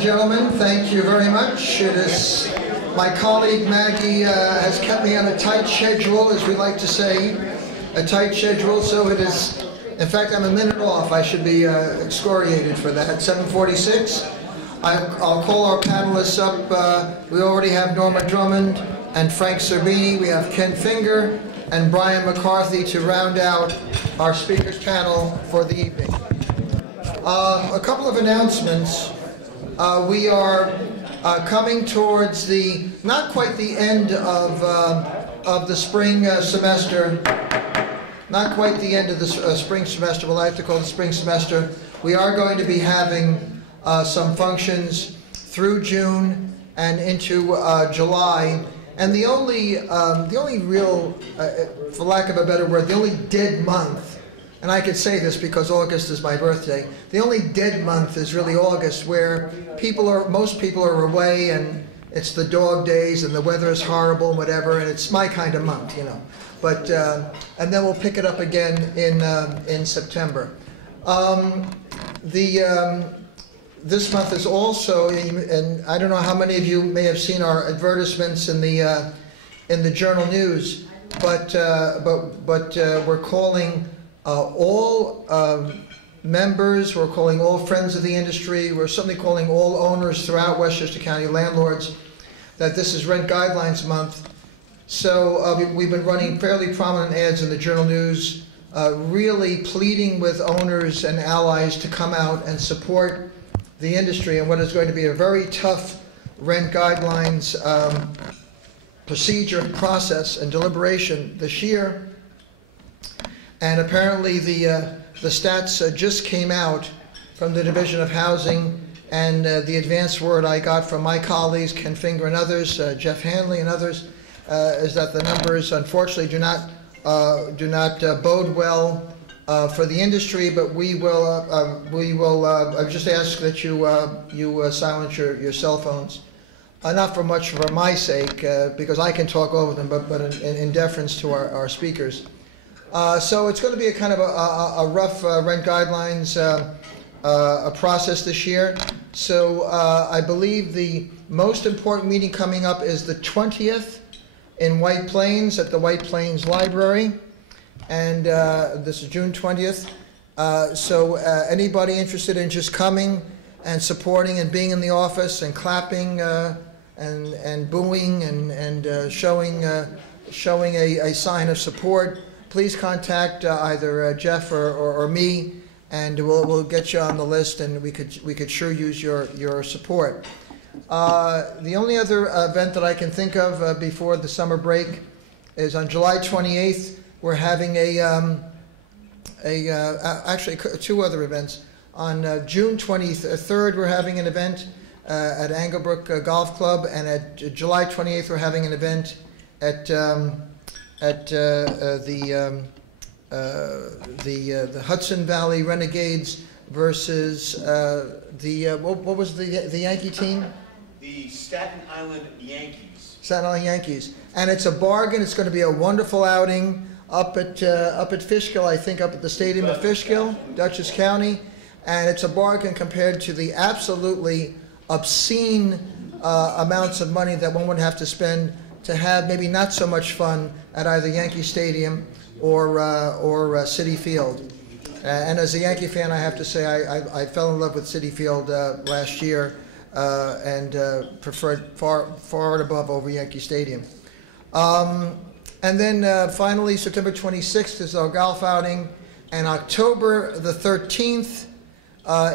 and gentlemen, thank you very much. It is my colleague Maggie has kept me on a tight schedule, as we like to say, a tight schedule. So it is. In fact, I'm a minute off. I should be excoriated for that. 7:46. I'll call our panelists up. We already have Norma Drummond and Frank Cerbini. We have Ken Finger and Brian McCarthy to round out our speakers panel for the evening. A couple of announcements. We are coming towards not quite the end of the spring semester. Not quite the end of the spring semester, what I like to call the spring semester. We are going to be having some functions through June and into July. And the only real, for lack of a better word, the only dead month, and I could say this because August is my birthday, the only dead month is really August, where most people are away and it's the dog days and the weather is horrible and whatever, and it's my kind of month, you know. But and then we'll pick it up again in September. This month is also, and I don't know how many of you may have seen our advertisements in the journal news, but we're calling all members, we're calling all friends of the industry, we're certainly calling all owners throughout Westchester County, landlords, that this is Rent Guidelines Month. So we've been running fairly prominent ads in the journal news, really pleading with owners and allies to come out and support the industry in what is going to be a very tough rent guidelines procedure, process, and deliberation this year. And apparently the stats just came out from the Division of Housing, and the advance word I got from my colleagues, Ken Finger and others, Jeff Hanley and others, is that the numbers unfortunately do not bode well for the industry, but we will. I just ask that you silence your cell phones, not for much for my sake, because I can talk over them, but in deference to our speakers. So it's going to be a kind of a rough rent guidelines a process this year. So I believe the most important meeting coming up is the 20th in White Plains at the White Plains Library. And this is June 20th. So anybody interested in just coming and supporting and being in the office and clapping and booing and showing a sign of support, please contact either Jeff or me, and we'll get you on the list, and we could sure use your support. The only other event that I can think of before the summer break is on July 28th. We're having actually two other events. On June 23rd, we're having an event at Anglebrook Golf Club, and at July 28th, we're having an event at the Hudson Valley Renegades versus what was the Yankee team? The Staten Island Yankees. Staten Island Yankees, and it's a bargain. It's going to be a wonderful outing up at Fishkill, I think, up at the stadium of Fishkill, Dutchess County, and it's a bargain compared to the absolutely obscene amounts of money that one would have to spend to have maybe not so much fun at either Yankee Stadium or Citi Field. And as a Yankee fan, I have to say I fell in love with Citi Field last year and preferred far and above over Yankee Stadium. And then finally, September 26th is our golf outing, and October the 13th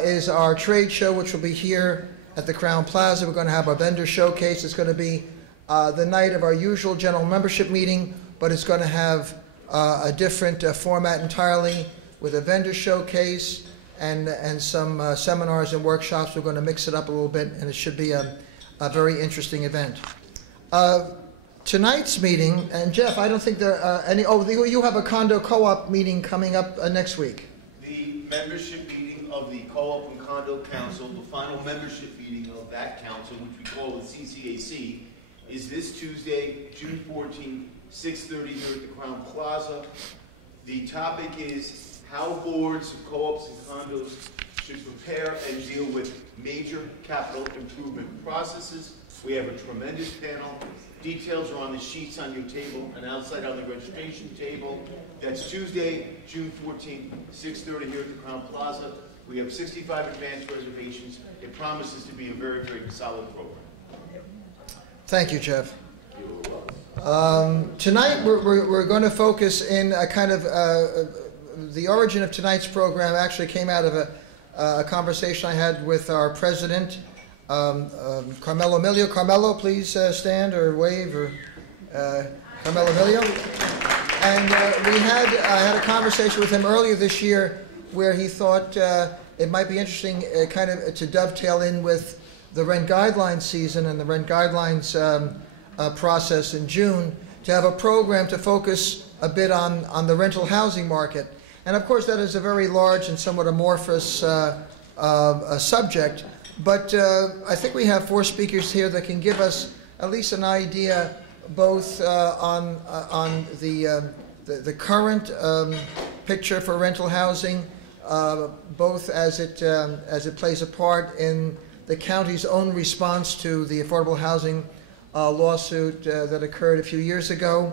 is our trade show, which will be here at the Crown Plaza. We're going to have our vendor showcase. It's going to be the night of our usual general membership meeting, but it's going to have a different format entirely, with a vendor showcase and some seminars and workshops. We're going to mix it up a little bit, and it should be a very interesting event. Tonight's meeting, and Jeff, I don't think there are any, you have a condo co-op meeting coming up next week. The membership meeting of the Co-op and Condo Council, the final membership meeting of that council, which we call the CCAC, is this Tuesday, June 14th, 6:30 here at the Crown Plaza. The topic is how boards of co-ops and condos to prepare and deal with major capital improvement processes. We have a tremendous panel. Details are on the sheets on your table and outside on the registration table. That's Tuesday, June 14th, 6:30 here at the Crown Plaza. We have 65 advanced reservations. It promises to be a very, very solid program. Thank you, Jeff. Tonight we're going to focus in a kind of the origin of tonight's program actually came out of a conversation I had with our president, Carmelo Emilio. Carmelo, please stand or wave, or Carmelo Emilio. And I had a conversation with him earlier this year where he thought it might be interesting kind of to dovetail in with the rent guidelines season and the rent guidelines process in June to have a program to focus a bit on the rental housing market. And of course that is a very large and somewhat amorphous subject, but I think we have 4 speakers here that can give us at least an idea both on the current picture for rental housing, both as it plays a part in the county's own response to the affordable housing lawsuit that occurred a few years ago,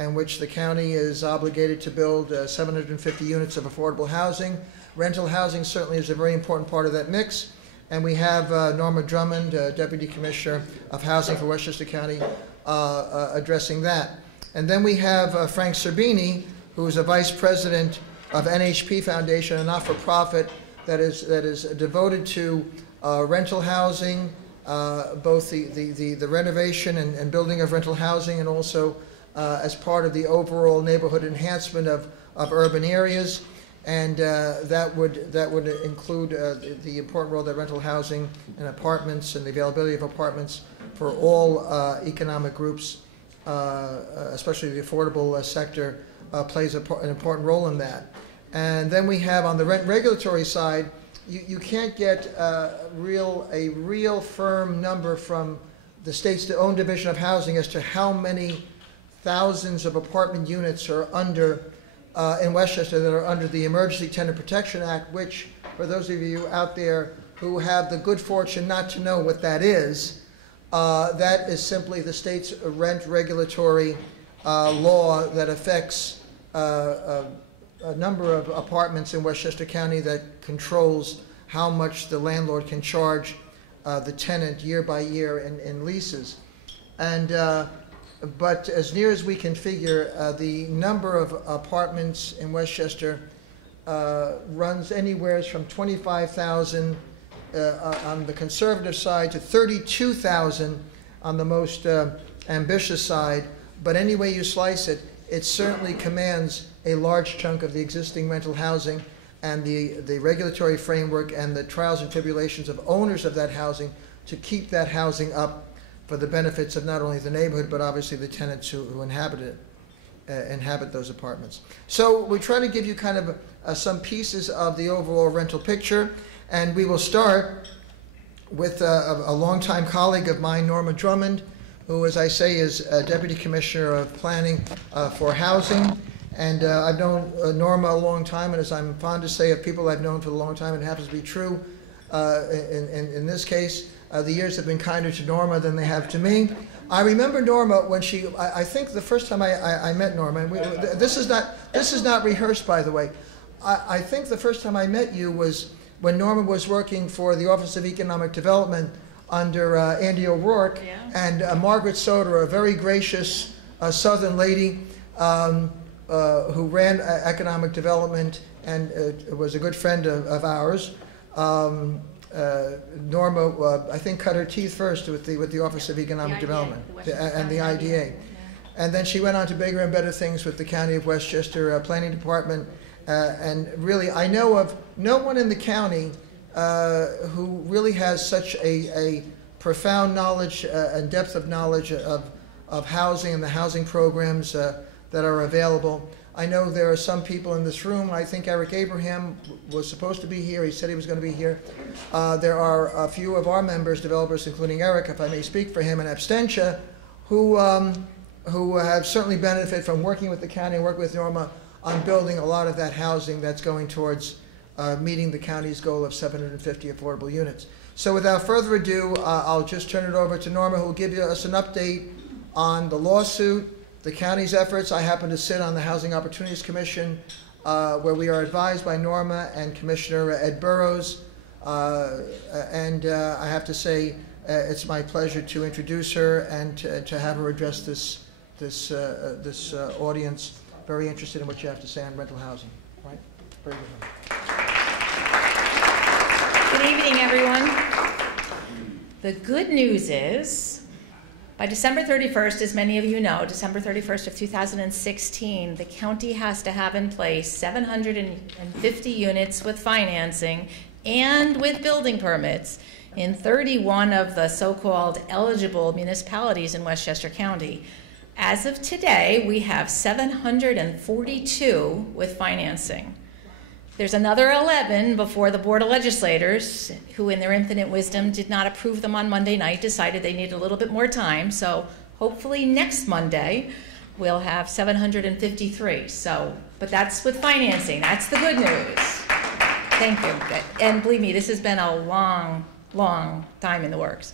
in which the county is obligated to build 750 units of affordable housing. Rental housing certainly is a very important part of that mix. And we have Norma Drummond, Deputy Commissioner of Housing for Westchester County, addressing that. And then we have Frank Cerbini, who is a Vice President of NHP Foundation, a not-for-profit that is devoted to rental housing, both the renovation and building of rental housing, and also as part of the overall neighborhood enhancement of urban areas. And that would include the important role that rental housing and apartments and the availability of apartments for all economic groups, especially the affordable sector, plays an important role in that. And then we have on the rent regulatory side, you can't get a real firm number from the state's own Division of Housing as to how many thousands of apartment units are under in Westchester that are under the Emergency Tenant Protection Act, which, for those of you out there who have the good fortune not to know what that is simply the state's rent regulatory law that affects a number of apartments in Westchester County that controls how much the landlord can charge the tenant year by year in leases. And but as near as we can figure, the number of apartments in Westchester runs anywhere from 25,000 on the conservative side to 32,000 on the most ambitious side. But any way you slice it, it certainly commands a large chunk of the existing rental housing, and the regulatory framework and the trials and tribulations of owners of that housing to keep that housing up for the benefits of not only the neighborhood, but obviously the tenants who inhabit those apartments. So we try to give you kind of some pieces of the overall rental picture, and we will start with a longtime colleague of mine, Norma Drummond, who, as I say, is Deputy Commissioner of Planning for Housing. And I've known Norma a long time, and as I'm fond to say of people I've known for a long time, it happens to be true in this case. The years have been kinder to Norma than they have to me. I remember Norma when I think the first time I met Norma, and this is not rehearsed, by the way. I think the first time I met you was when Norma was working for the Office of Economic Development under Andy O'Rourke, yeah. And Margaret Soder, a very gracious Southern lady who ran economic development and was a good friend of ours. Norma, I think, cut her teeth first with the Office of Economic Development and the IDA. And then she went on to bigger and better things with the County of Westchester Planning Department. And really, I know of no one in the county who really has such a profound knowledge and depth of knowledge of housing and the housing programs that are available. I know there are some people in this room. I think Eric Abraham was supposed to be here. He said he was going to be here. There are a few of our members, developers, including Eric, if I may speak for him, in absentia, who have certainly benefited from working with the county and working with Norma on building a lot of that housing that's going towards meeting the county's goal of 750 affordable units. So without further ado, I'll just turn it over to Norma, who will give us an update on the lawsuit, the county's efforts. I happen to sit on the Housing Opportunities Commission, where we are advised by Norma and Commissioner Ed Burrows. I have to say, it's my pleasure to introduce her and to have her address this audience. Very interested in what you have to say on rental housing. Right? Very good. Good evening, everyone. The good news is, by December 31st, as many of you know, December 31st of 2016, the county has to have in place 750 units with financing and with building permits in 31 of the so-called eligible municipalities in Westchester County. As of today, we have 742 with financing. There's another 11 before the Board of Legislators, who in their infinite wisdom did not approve them on Monday night, decided they needed a little bit more time. So hopefully next Monday, we'll have 753. But that's with financing. That's the good news. Thank you. And believe me, this has been a long time in the works.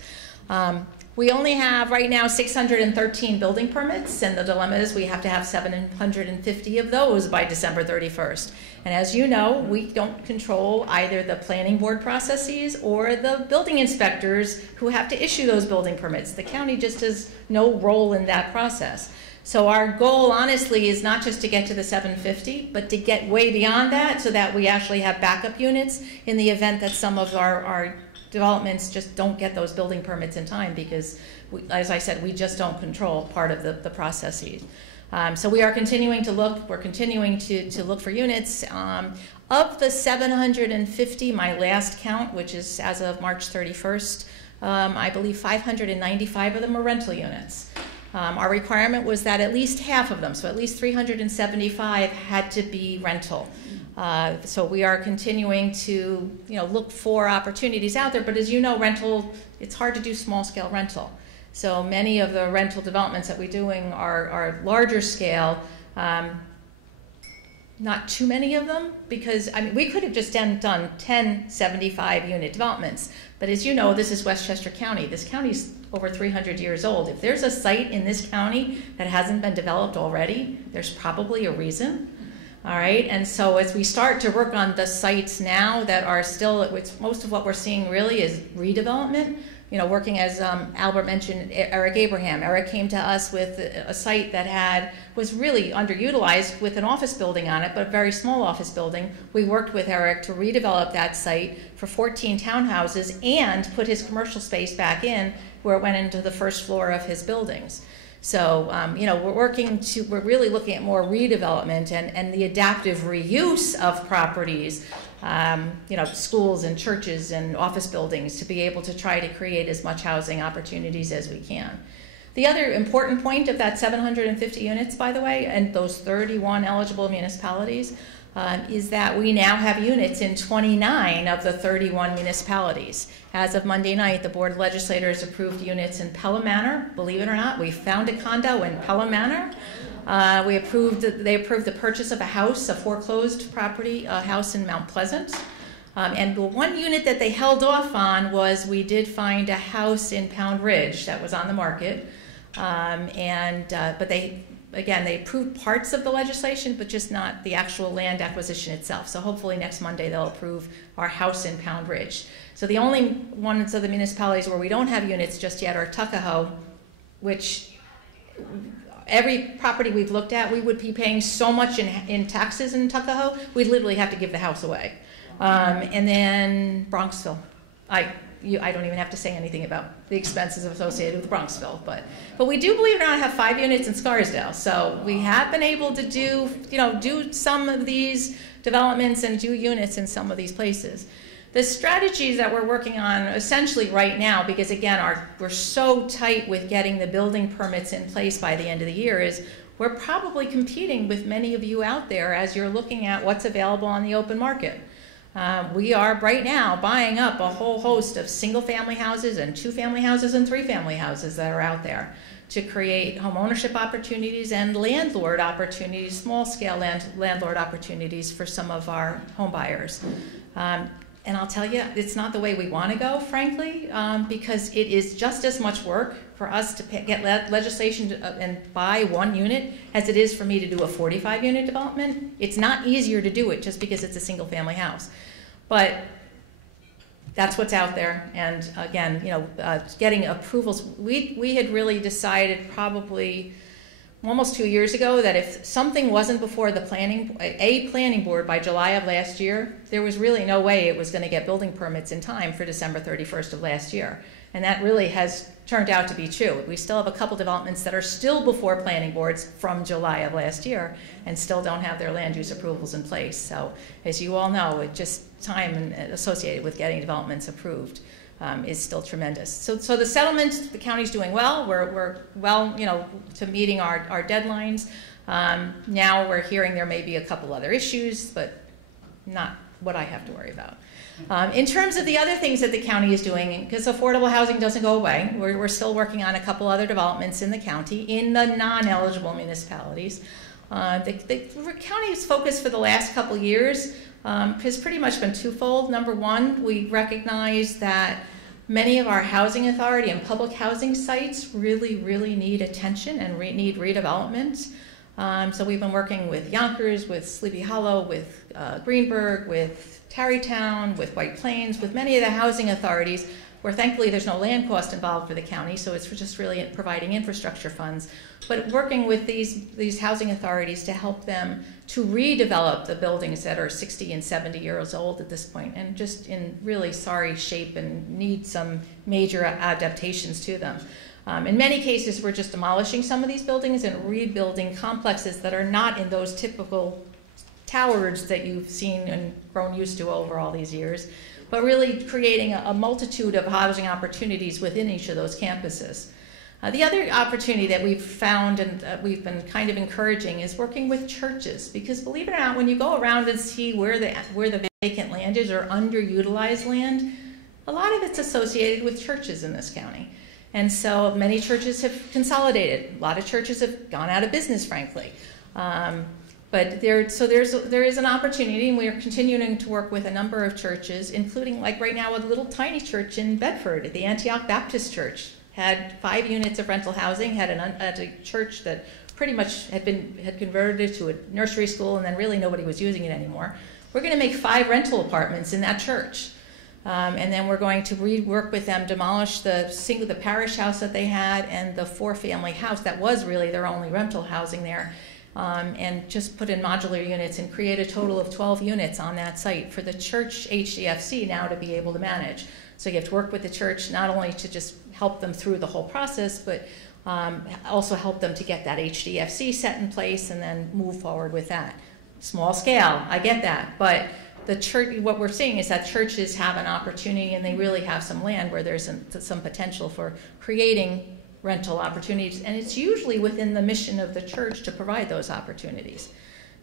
We only have right now 613 building permits, and the dilemma is we have to have 750 of those by December 31st. And as you know, we don't control either the planning board processes or the building inspectors who have to issue those building permits. The county just has no role in that process. So our goal, honestly, is not just to get to the 750, but to get way beyond that so that we actually have backup units in the event that some of our developments just don't get those building permits in time, because, as I said, we just don't control part of the processes. So we are continuing to look. We're continuing to look for units. Of the 750, my last count, which is as of March 31st, I believe 595 of them are rental units. Our requirement was that at least half of them, so at least 375, had to be rental. So we are continuing to, look for opportunities out there. But as you know, rental, it's hard to do small-scale rental. So many of the rental developments that we're doing are larger scale. Not too many of them, because we could have just done 10 75-unit developments. But as you know, this is Westchester County. This county's over 300 years old. If there's a site in this county that hasn't been developed already, there's probably a reason. All right, and so as we start to work on the sites now that are still, most of what we're seeing really is redevelopment. Working as Albert mentioned, Eric Abraham. Eric came to us with a site that was really underutilized with an office building on it, but a very small office building. We worked with Eric to redevelop that site for 14 townhouses and put his commercial space back in where it went into the first floor of his buildings. So, we're really looking at more redevelopment and the adaptive reuse of properties, schools and churches and office buildings, to be able to try to create as much housing opportunities as we can. The other important point of that 750 units, by the way, and those 31 eligible municipalities, is that we now have units in 29 of the 31 municipalities. As of Monday night, the Board of Legislators approved units in Pelham Manor. Believe it or not, we found a condo in Pelham Manor. They approved the purchase of a house, a foreclosed property, a house in Mount Pleasant. And the one unit that they held off on was, we did find a house in Pound Ridge that was on the market. But they approved parts of the legislation, but just not the actual land acquisition itself. So hopefully next Monday they'll approve our house in Pound Ridge. So the only ones of the municipalities where we don't have units just yet are Tuckahoe, which every property we've looked at, we would be paying so much in taxes in Tuckahoe, we'd literally have to give the house away. And then Bronxville. I don't even have to say anything about the expenses associated with Bronxville, but we do, believe it or not, have 5 units in Scarsdale. So we have been able to do some of these developments and do units in some of these places. The strategies that we're working on essentially right now, because again, we're so tight with getting the building permits in place by the end of the year, is we're probably competing with many of you out there as you're looking at what's available on the open market. We are right now buying up a whole host of single-family houses and 2-family houses and 3-family houses that are out there. to create home ownership opportunities and landlord opportunities, small-scale landlord opportunities for some of our home buyers. And I'll tell you, it's not the way we want to go, frankly, because it is just as much work for us to get legislation and buy one unit as it is for me to do a 45-unit development. It's not easier to do it just because it's a single-family house. But that's what's out there, and again, getting approvals. We had really decided probably almost 2 years ago that if something wasn't before the planning board by July of last year, there was really no way it was going to get building permits in time for December 31st of last year, and that really has turned out to be true. We still have a couple developments that are still before planning boards from July of last year and still don't have their land use approvals in place. So as you all know, it just time associated with getting developments approved is still tremendous. So the settlement, the county's doing well. We're well, to meeting our deadlines. Now we're hearing there may be a couple other issues, but not what I have to worry about. In terms of the other things that the county is doing, because affordable housing doesn't go away, we're still working on a couple other developments in the county, in the non-eligible municipalities. The county's focus for the last couple years has pretty much been twofold. Number one, we recognize that many of our housing authority and public housing sites really, really need attention and need redevelopment. So we've been working with Yonkers, with Sleepy Hollow, with Greenberg, with Tarrytown, with White Plains, with many of the housing authorities, where thankfully there's no land cost involved for the county, so it's just really providing infrastructure funds. But working with these housing authorities to help them to redevelop the buildings that are 60 and 70 years old at this point and just in really sorry shape and need some major adaptations to them. In many cases, we're just demolishing some of these buildings and rebuilding complexes that are not in those typical towers that you've seen and grown used to over all these years, but really creating a multitude of housing opportunities within each of those campuses. The other opportunity that we've found and we've been kind of encouraging is working with churches, because believe it or not, when you go around and see where the vacant land is or underutilized land, a lot of it's associated with churches in this county. And so many churches have consolidated. A lot of churches have gone out of business, frankly. But there is an opportunity, and we are continuing to work with a number of churches, including like right now a little tiny church in Bedford, the Antioch Baptist Church, had 5 units of rental housing, had a church that pretty much had converted to a nursery school, and then really nobody was using it anymore. We're going to make 5 rental apartments in that church. And then we're going to work with them, demolish the parish house that they had and the 4-family house that was really their only rental housing there, and just put in modular units and create a total of 12 units on that site for the church HDFC now to be able to manage. So you have to work with the church not only to just help them through the whole process, but also help them to get that HDFC set in place and then move forward with that. Small scale, I get that, but the church, what we're seeing is that churches have an opportunity, and they really have some land where there's some potential for creating rental opportunities, and it's usually within the mission of the church to provide those opportunities.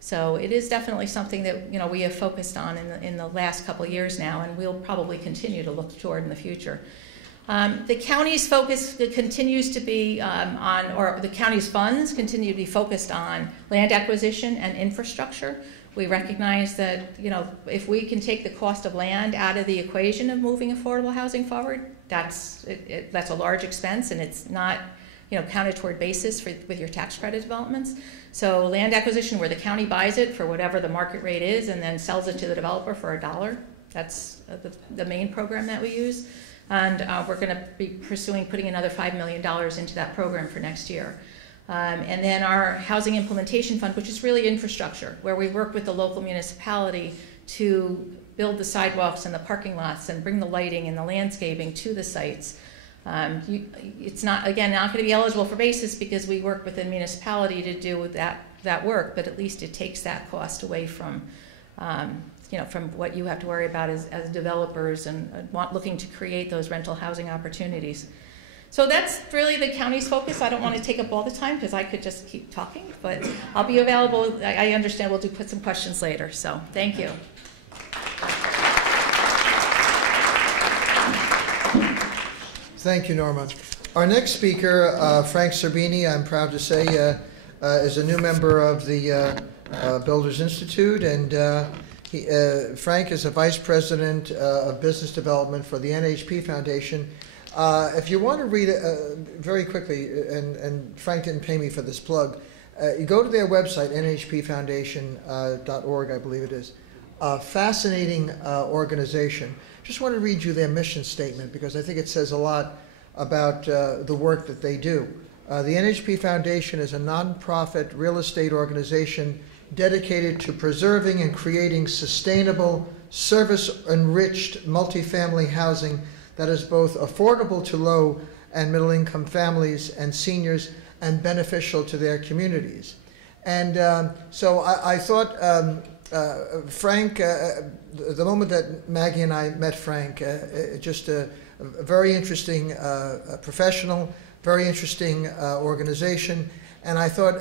So it is definitely something that we have focused on in the last couple of years now, and we'll probably continue to look toward in the future. The county's focus continues to be the county's funds continue to be focused on land acquisition and infrastructure. We recognize that, if we can take the cost of land out of the equation of moving affordable housing forward, that's a large expense, and it's not, counted toward basis with your tax credit developments. So land acquisition, where the county buys it for whatever the market rate is and then sells it to the developer for $1, that's the main program that we use. And we're going to be putting another $5 million into that program for next year. And then our Housing Implementation Fund, which is really infrastructure, where we work with the local municipality to build the sidewalks and the parking lots and bring the lighting and the landscaping to the sites. It's not going to be eligible for basis because we work with the municipality to do that work, but at least it takes that cost away from from what you have to worry about as developers and looking to create those rental housing opportunities. So that's really the county's focus. I don't want to take up all the time because I could just keep talking, but I'll be available. I understand we'll put some questions later, so thank you. Thank you, Norma. Our next speaker, Frank Cerbini, I'm proud to say, is a new member of the Builders Institute, and Frank is a vice president of business development for the NHP Foundation. If you want to read it very quickly, and Frank didn't pay me for this plug, you go to their website, nhpfoundation.org, I believe it is. Fascinating organization. Just want to read you their mission statement because I think it says a lot about the work that they do. The NHP Foundation is a nonprofit real estate organization dedicated to preserving and creating sustainable, service-enriched multifamily housing that is both affordable to low and middle-income families and seniors and beneficial to their communities. And so I thought Frank, the moment that Maggie and I met Frank, just a very interesting professional, very interesting organization, and I thought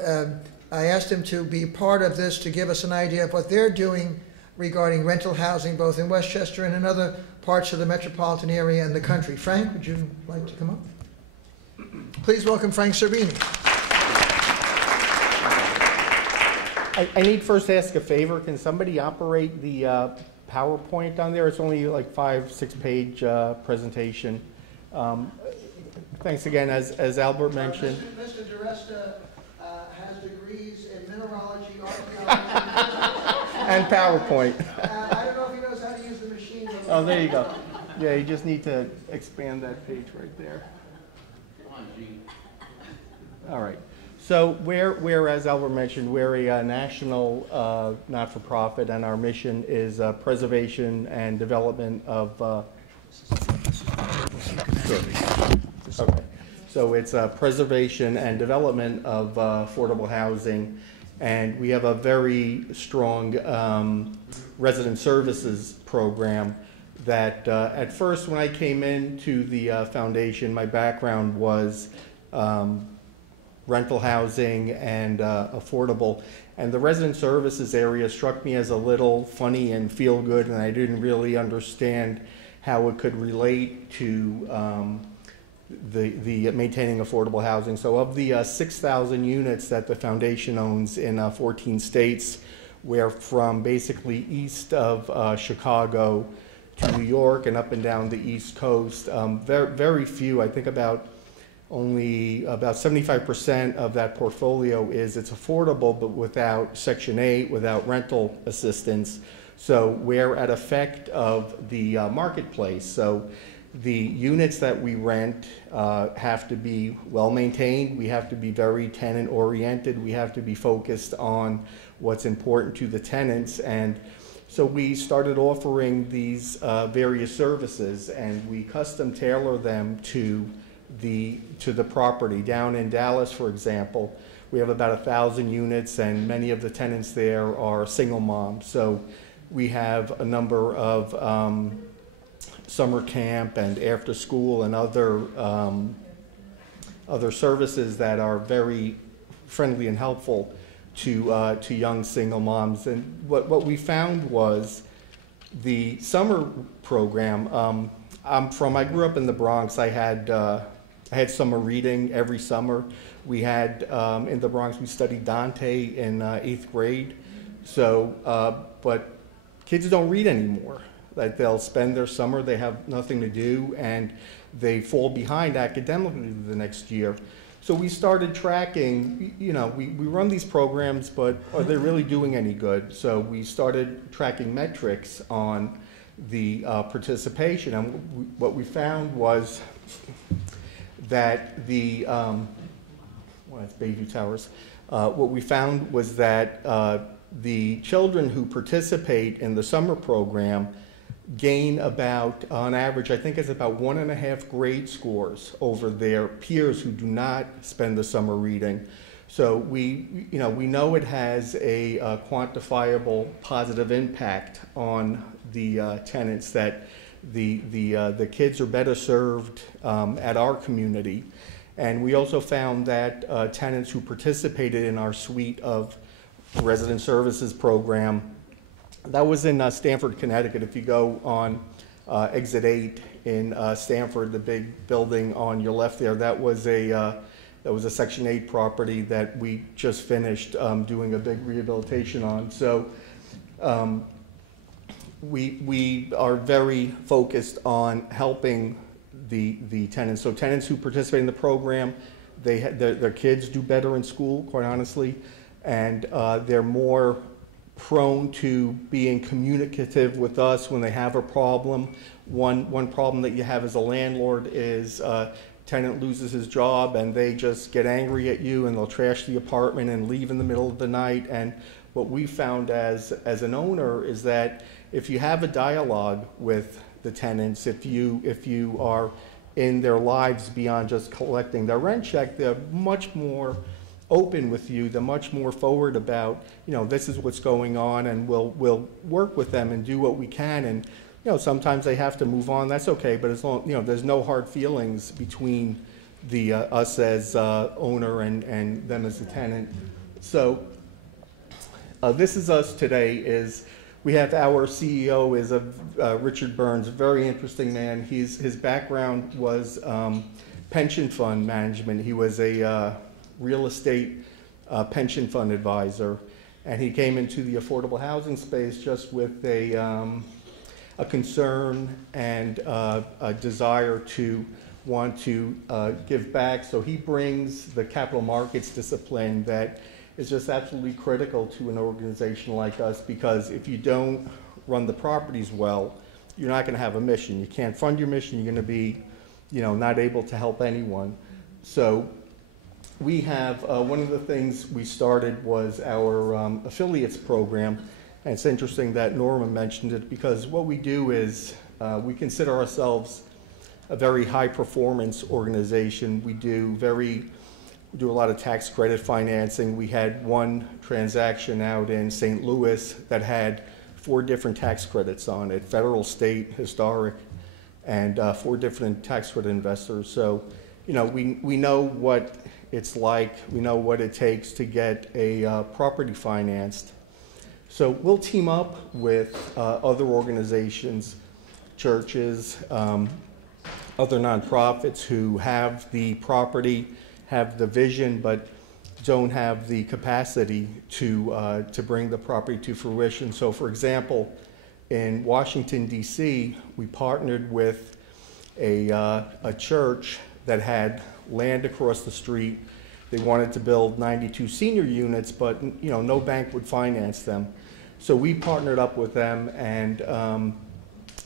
I asked him to be part of this to give us an idea of what they're doing regarding rental housing, both in Westchester and in other parts of the metropolitan area and the country. Frank, would you like to come up? Please welcome Frank Cerbini. I need first to ask a favor. Can somebody operate the PowerPoint on there? It's only like 5-6 page presentation. Thanks again. As Albert mentioned. Mr. DeResta has degrees in mineralogy, archaeology, and PowerPoint. I don't know if he knows how to use the machine. Oh, there you go. Yeah, you just need to expand that page right there. All right. So as Albert mentioned, we're a national not-for-profit, and our mission is preservation and development of. Okay. So it's preservation and development of affordable housing, and we have a very strong resident services program that at first when I came into the foundation, my background was rental housing and affordable, and the resident services area struck me as a little funny and feel good, and I didn't really understand how it could relate to the maintaining affordable housing. So of the 6,000 units that the foundation owns in 14 states, we're from basically east of Chicago to New York and up and down the East Coast. Very few, I think only about 75% of that portfolio it's affordable, but without Section 8, without rental assistance. So we're at effect of the marketplace. So the units that we rent have to be well maintained. We have to be very tenant oriented. We have to be focused on what's important to the tenants. And so we started offering these various services, and we custom tailor them to the property. Down in Dallas, for example, we have about 1,000 units, and many of the tenants there are single moms. So we have a number of summer camp and after school and other services that are very friendly and helpful to young single moms. And what we found was the summer program. I grew up in the Bronx. I had summer reading every summer. We had in the Bronx, we studied Dante in 8th grade. So, but kids don't read anymore. Like, they'll spend their summer, they have nothing to do, and they fall behind academically the next year. So we started tracking, we run these programs, but are they really doing any good? So we started tracking metrics on the participation, and what we found was that it's Bayview Towers. What we found was that the children who participate in the summer program gain about, on average, I think it's about 1.5 grade scores over their peers who do not spend the summer reading. So we know it has a quantifiable positive impact on the tenants, that the kids are better served at our community. And we also found that tenants who participated in our suite of resident services program, that was in Stamford, Connecticut. If you go on Exit 8 in Stanford, the big building on your left there. That was a Section 8 property that we just finished doing a big rehabilitation on. So we are very focused on helping the tenants. So tenants who participate in the program, their kids do better in school, quite honestly, and they're more prone to being communicative with us when they have a problem. One problem that you have as a landlord is tenant loses his job and they just get angry at you and they'll trash the apartment and leave in the middle of the night. And what we found as an owner is that if you have a dialogue with the tenants, if you are in their lives beyond just collecting their rent check, they're much more open with you. They're much more forward about, this is what's going on, and we'll work with them and do what we can. And sometimes they have to move on. That's okay. But as long there's no hard feelings between the us as owner and them as a tenant. So this is us today. We have our CEO is Richard Burns, a very interesting man. His background was pension fund management. He was a real estate pension fund advisor, and he came into the affordable housing space just with a concern and a desire to want to give back. So he brings the capital markets discipline that is just absolutely critical to an organization like us, because if you don't run the properties well, you're not going to have a mission. You can't fund your mission. You're going to be, not able to help anyone. So we have, one of the things we started was our affiliates program. And it's interesting that Norma mentioned it, because what we do is we consider ourselves a very high performance organization. We do a lot of tax credit financing. We had one transaction out in St. Louis that had 4 different tax credits on it, federal, state, historic, and 4 different tax credit investors. So, we know what it's like. We know what it takes to get a property financed. So we'll team up with other organizations, churches, other nonprofits who have the property, have the vision, but don't have the capacity to bring the property to fruition. So, for example, in Washington, D.C., we partnered with a church that had land across the street. They wanted to build 92 senior units, but no bank would finance them. So we partnered up with them, and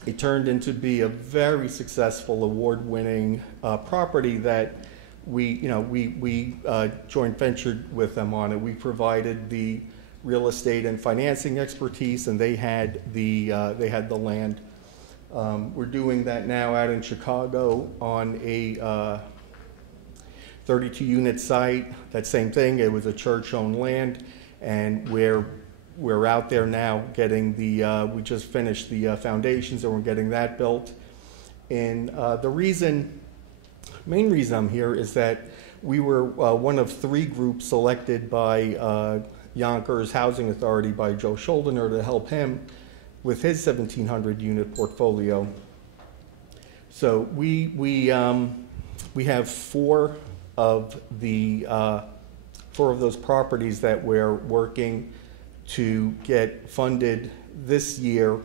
it turned into be a very successful, award-winning property that we joint ventured with them on it. We provided the real estate and financing expertise, and they had the land. We're doing that now out in Chicago on a 32-unit site. That same thing. It was a church-owned land, and we're out there now getting we just finished the foundations, and we're getting that built. And the main reason I'm here is that we were one of 3 groups selected by Yonkers Housing Authority by Joe Schuldiner to help him with his 1,700 unit portfolio. So we have 4 of those properties that we're working to get funded this year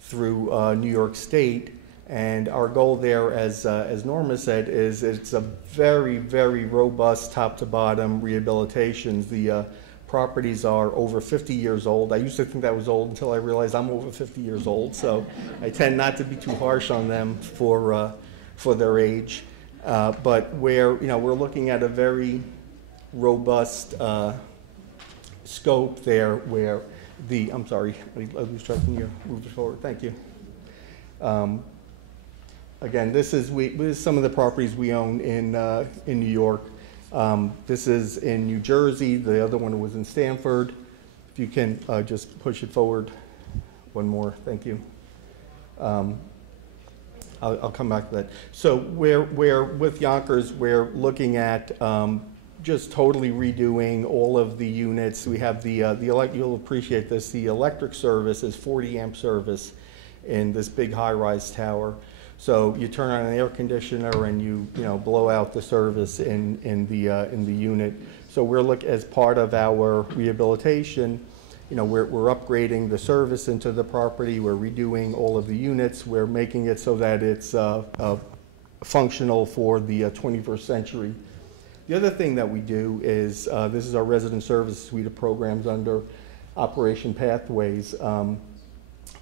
through New York State. And our goal there, as Norma said, is it's a very, very robust top-to-bottom rehabilitations. The properties are over 50 years old. I used to think that was old until I realized I'm over 50 years old, so I tend not to be too harsh on them for their age. But we're looking at a very robust scope there where I'm sorry, I lose track of you. Move it forward. Thank you. Again, this is some of the properties we own in New York. This is in New Jersey. The other one was in Stanford. If you can just push it forward one more. Thank you. I'll come back to that. So we're with Yonkers, we're looking at just totally redoing all of the units. We have you'll appreciate this, the electric service is 40 amp service. in this big high-rise tower. So you turn on an air conditioner and you blow out the service in the unit. So we're as part of our rehabilitation, we're upgrading the service into the property. We're redoing all of the units. We're making it so that it's functional for the 21st century. The other thing that we do is, this is our resident service suite of programs under Operation Pathways.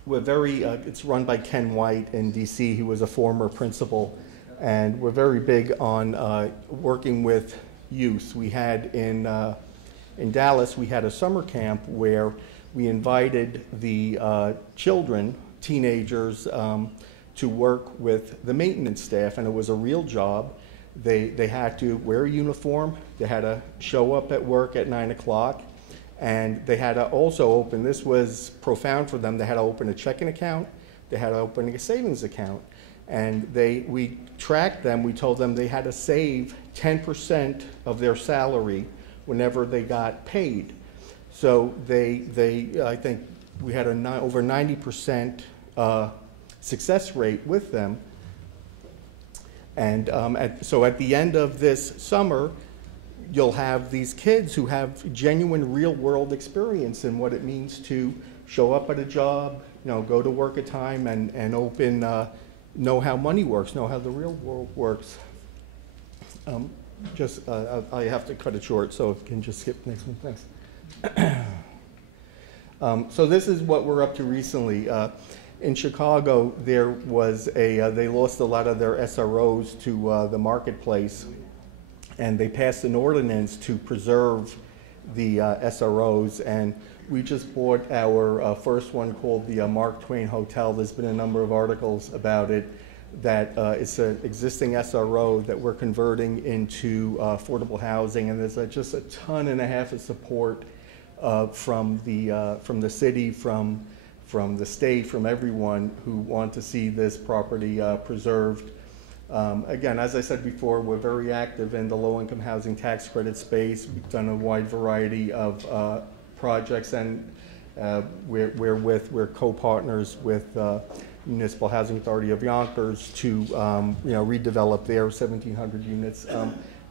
It's run by Ken White in DC. He was a former principal, and we're very big on working with youth. We had in Dallas, we had a summer camp where we invited the children, teenagers, to work with the maintenance staff, and it was a real job. They had to wear a uniform, they had to show up at work at 9 o'clock, and they had to also open, this was profound for them, they had to open a checking account, they had to open a savings account, and we tracked them. We told them they had to save 10% of their salary whenever they got paid. So I think we had over 90% success rate with them. And so at the end of this summer, you'll have these kids who have genuine real-world experience in what it means to show up at a job, go to work a time, and know how money works, know how the real world works. I have to cut it short, so if you can just skip the next one, thanks. So this is what we're up to recently. In Chicago, there was they lost a lot of their SROs to the marketplace, and they passed an ordinance to preserve the SROs, and we just bought our first one called the Mark Twain Hotel. There's been a number of articles about it, that it's an existing SRO that we're converting into affordable housing, and there's just a ton and a half of support from the city, from the state, from everyone who want to see this property preserved. Again, as I said before, we're very active in the low-income housing tax credit space. We've done a wide variety of projects, and we're co-partners with Municipal Housing Authority of Yonkers to redevelop their 1,700 units.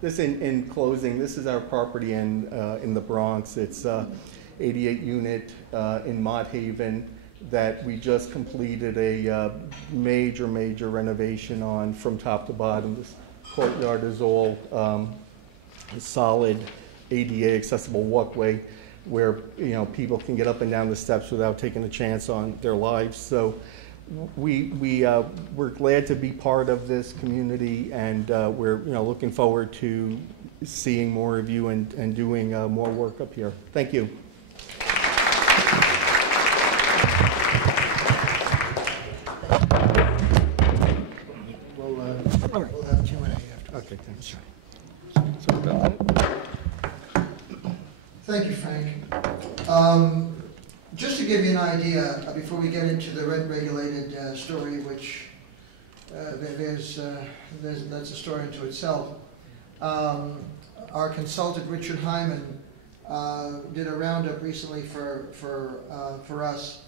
This, in closing, this is our property in the Bronx. It's 88 unit in Mott Haven that we just completed a major renovation on from top to bottom. This courtyard is all solid ADA accessible walkway where people can get up and down the steps without taking a chance on their lives. So we're glad to be part of this community, and we're looking forward to seeing more of you and doing more work up here. Thank you. We'll have Q&A after. Okay, thanks. Thank you, Frank. Just to give you an idea, before we get into the rent-regulated story, which that's a story unto itself. Our consultant, Richard Hyman, did a roundup recently for us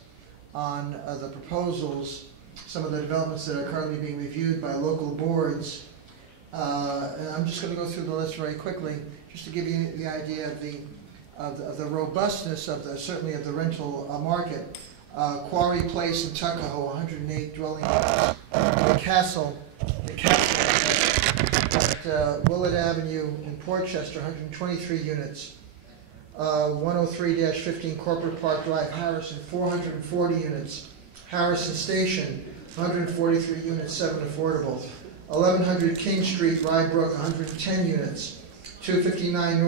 on the proposals, some of the developments that are currently being reviewed by local boards. And I'm just going to go through the list very quickly, just to give you the idea of the robustness of certainly of the rental market. Quarry Place in Tuckahoe, 108 dwelling units. The Castle at Willard Avenue in Portchester, 123 units. 103-15 Corporate Park Drive, Harrison, 440 units. Harrison Station, 143 units, 7 affordable. 1100 King Street, Rybrook, 110 units. 259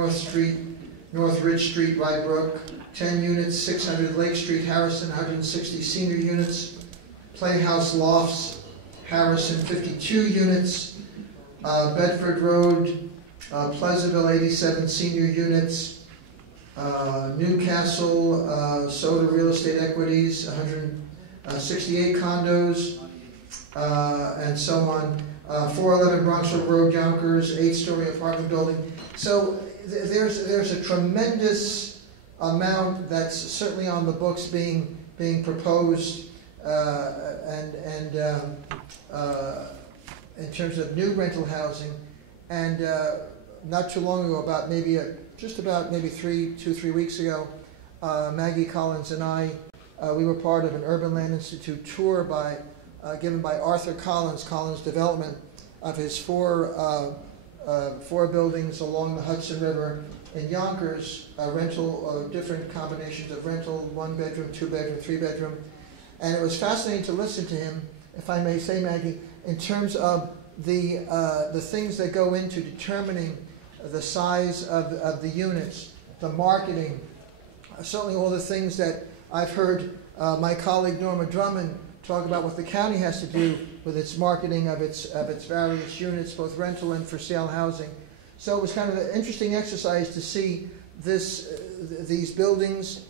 North Ridge Street, Rybrook, 10 units. 600 Lake Street, Harrison, 160 senior units. Playhouse Lofts, Harrison, 52 units. Bedford Road, Pleasantville, 87 senior units. Newcastle, Soda Real Estate Equities, 168 condos, and so on. 411 Bronxville Road, Yonkers, 8-story apartment building. So there's a tremendous amount that's certainly on the books being proposed in terms of new rental housing. And not too long ago, about maybe just about maybe 3 weeks ago, Maggie Collins and I, we were part of an Urban Land Institute tour given by Arthur Collins Development, of his four buildings along the Hudson River in Yonkers, different combinations of rental, 1-bedroom, 2-bedroom, 3-bedroom. And it was fascinating to listen to him, if I may say, Maggie, in terms of the things that go into determining the size of the units, the marketing, certainly all the things that I've heard my colleague Norma Drummond talk about what the county has to do with its marketing of its various units, both rental and for sale housing. So it was kind of an interesting exercise to see these buildings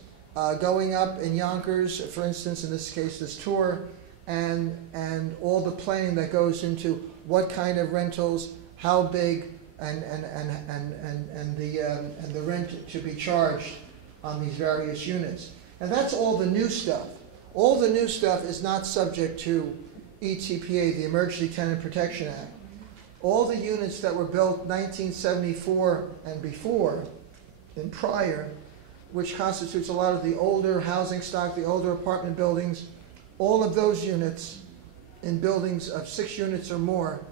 going up in Yonkers, for instance, in this case, this tour, and all the planning that goes into what kind of rentals, how big, and the rent to be charged on these various units. And that's all the new stuff. All the new stuff is not subject to ETPA, the Emergency Tenant Protection Act. All the units that were built 1974 and before and prior, which constitutes a lot of the older housing stock, the older apartment buildings, all of those units in buildings of 6 units or more,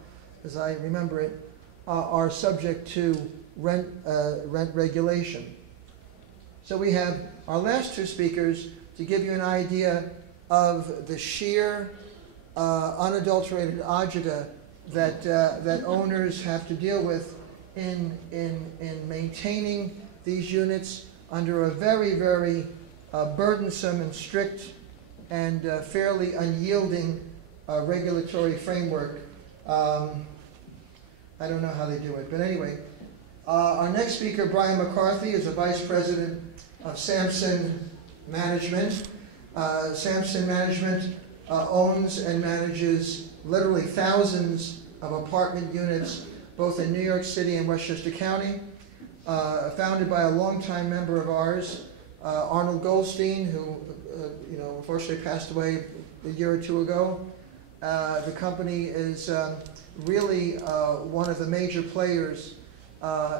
as I remember it, are subject to rent regulation. So we have our last 2 speakers to give you an idea of the sheer, unadulterated agita that owners have to deal with in maintaining these units under a very, very burdensome and strict and fairly unyielding regulatory framework. I don't know how they do it, but anyway. Our next speaker, Brian McCarthy, is the Vice President of Samson Management. Samson Management owns and manages literally thousands of apartment units, both in New York City and Westchester County. Founded by a longtime member of ours, Arnold Goldstein, who unfortunately passed away a year or 2 ago. The company is really one of the major players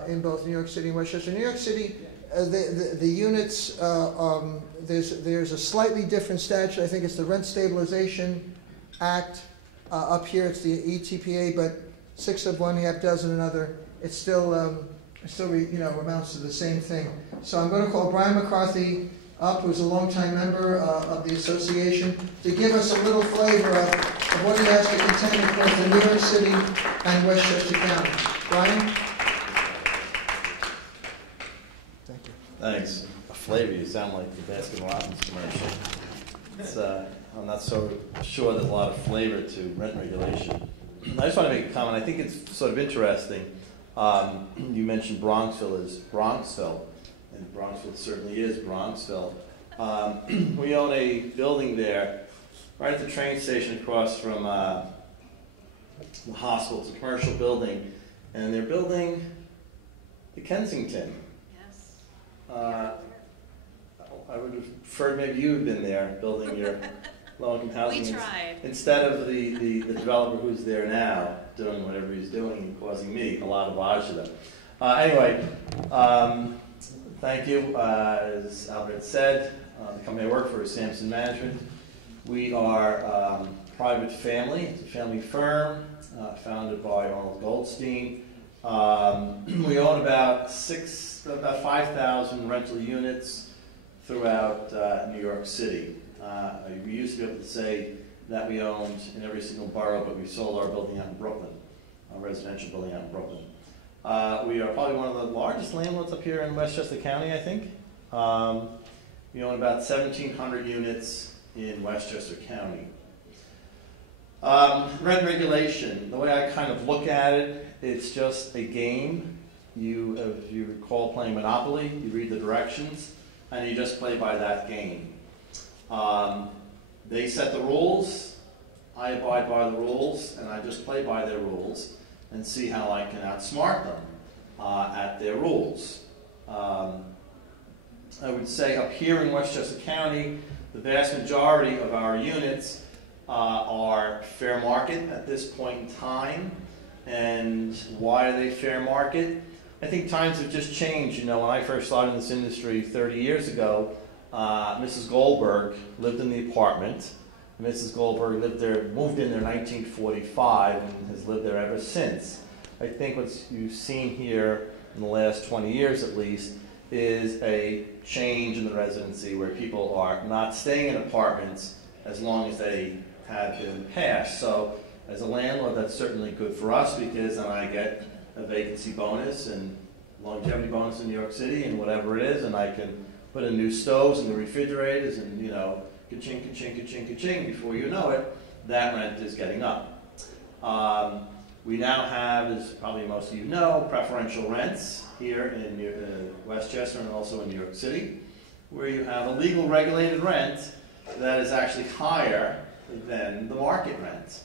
in both New York City and Westchester. New York City, the units, there's a slightly different statute. I think it's the Rent Stabilization Act. Up here it's the ETPA, but 6 of one, half dozen another. It still amounts to the same thing. So I'm going to call Brian McCarthy up, who's a longtime member of the association, to give us a little flavor of what he has to contend with both in New York City and Westchester County. Brian? Thank you. Thanks. A flavor, you sound like the Baskin-Robbins commercial. It's, I'm not so sure there's a lot of flavor to rent regulation. I just want to make a comment. I think it's sort of interesting. You mentioned Bronxville is Bronxville, and Bronxville certainly is Bronxville. We own a building there, right at the train station across from the hospital. It's a commercial building, and they're building the Kensington. Yes. I would have preferred maybe you had been there building your low-income housing. We tried. Instead of the developer who's there now doing whatever he's doing and causing me a lot of agita. Anyway, thank you. As Albert said, the company I work for is Samson Management. We are a private family. It's a family firm founded by Arnold Goldstein. We own about 5,000 rental units throughout New York City. We used to be able to say that we owned in every single borough, but we sold our building out in Brooklyn, our residential building out in Brooklyn. We are probably one of the largest landlords up here in Westchester County, I think. We own about 1,700 units in Westchester County. Rent regulation, the way I kind of look at it, it's just a game. If you recall playing Monopoly, you read the directions, and you just play by that game. They set the rules, I abide by the rules, and I just play by their rules and see how I can outsmart them at their rules. I would say up here in Westchester County, The vast majority of our units are fair market at this point in time. And why are they fair market? I think times have just changed. You know, when I first started in this industry 30 years ago, Mrs. Goldberg lived in the apartment. Mrs. Goldberg moved in there in 1945 and has lived there ever since. I think what you've seen here in the last 20 years at least is a change in the residency where people are not staying in apartments as long as they have in the past. So as a landlord, that's certainly good for us because then I get a vacancy bonus and longevity bonus in New York City and whatever it is, and I can put in new stoves and the refrigerators and, you know, ka-ching, ka-ching, ka-ching, ka-ching. Before you know it, that rent is getting up. We now have, as probably most of you know, preferential rents here in Westchester and also in New York City, where you have a legal regulated rent that is actually higher than the market rent.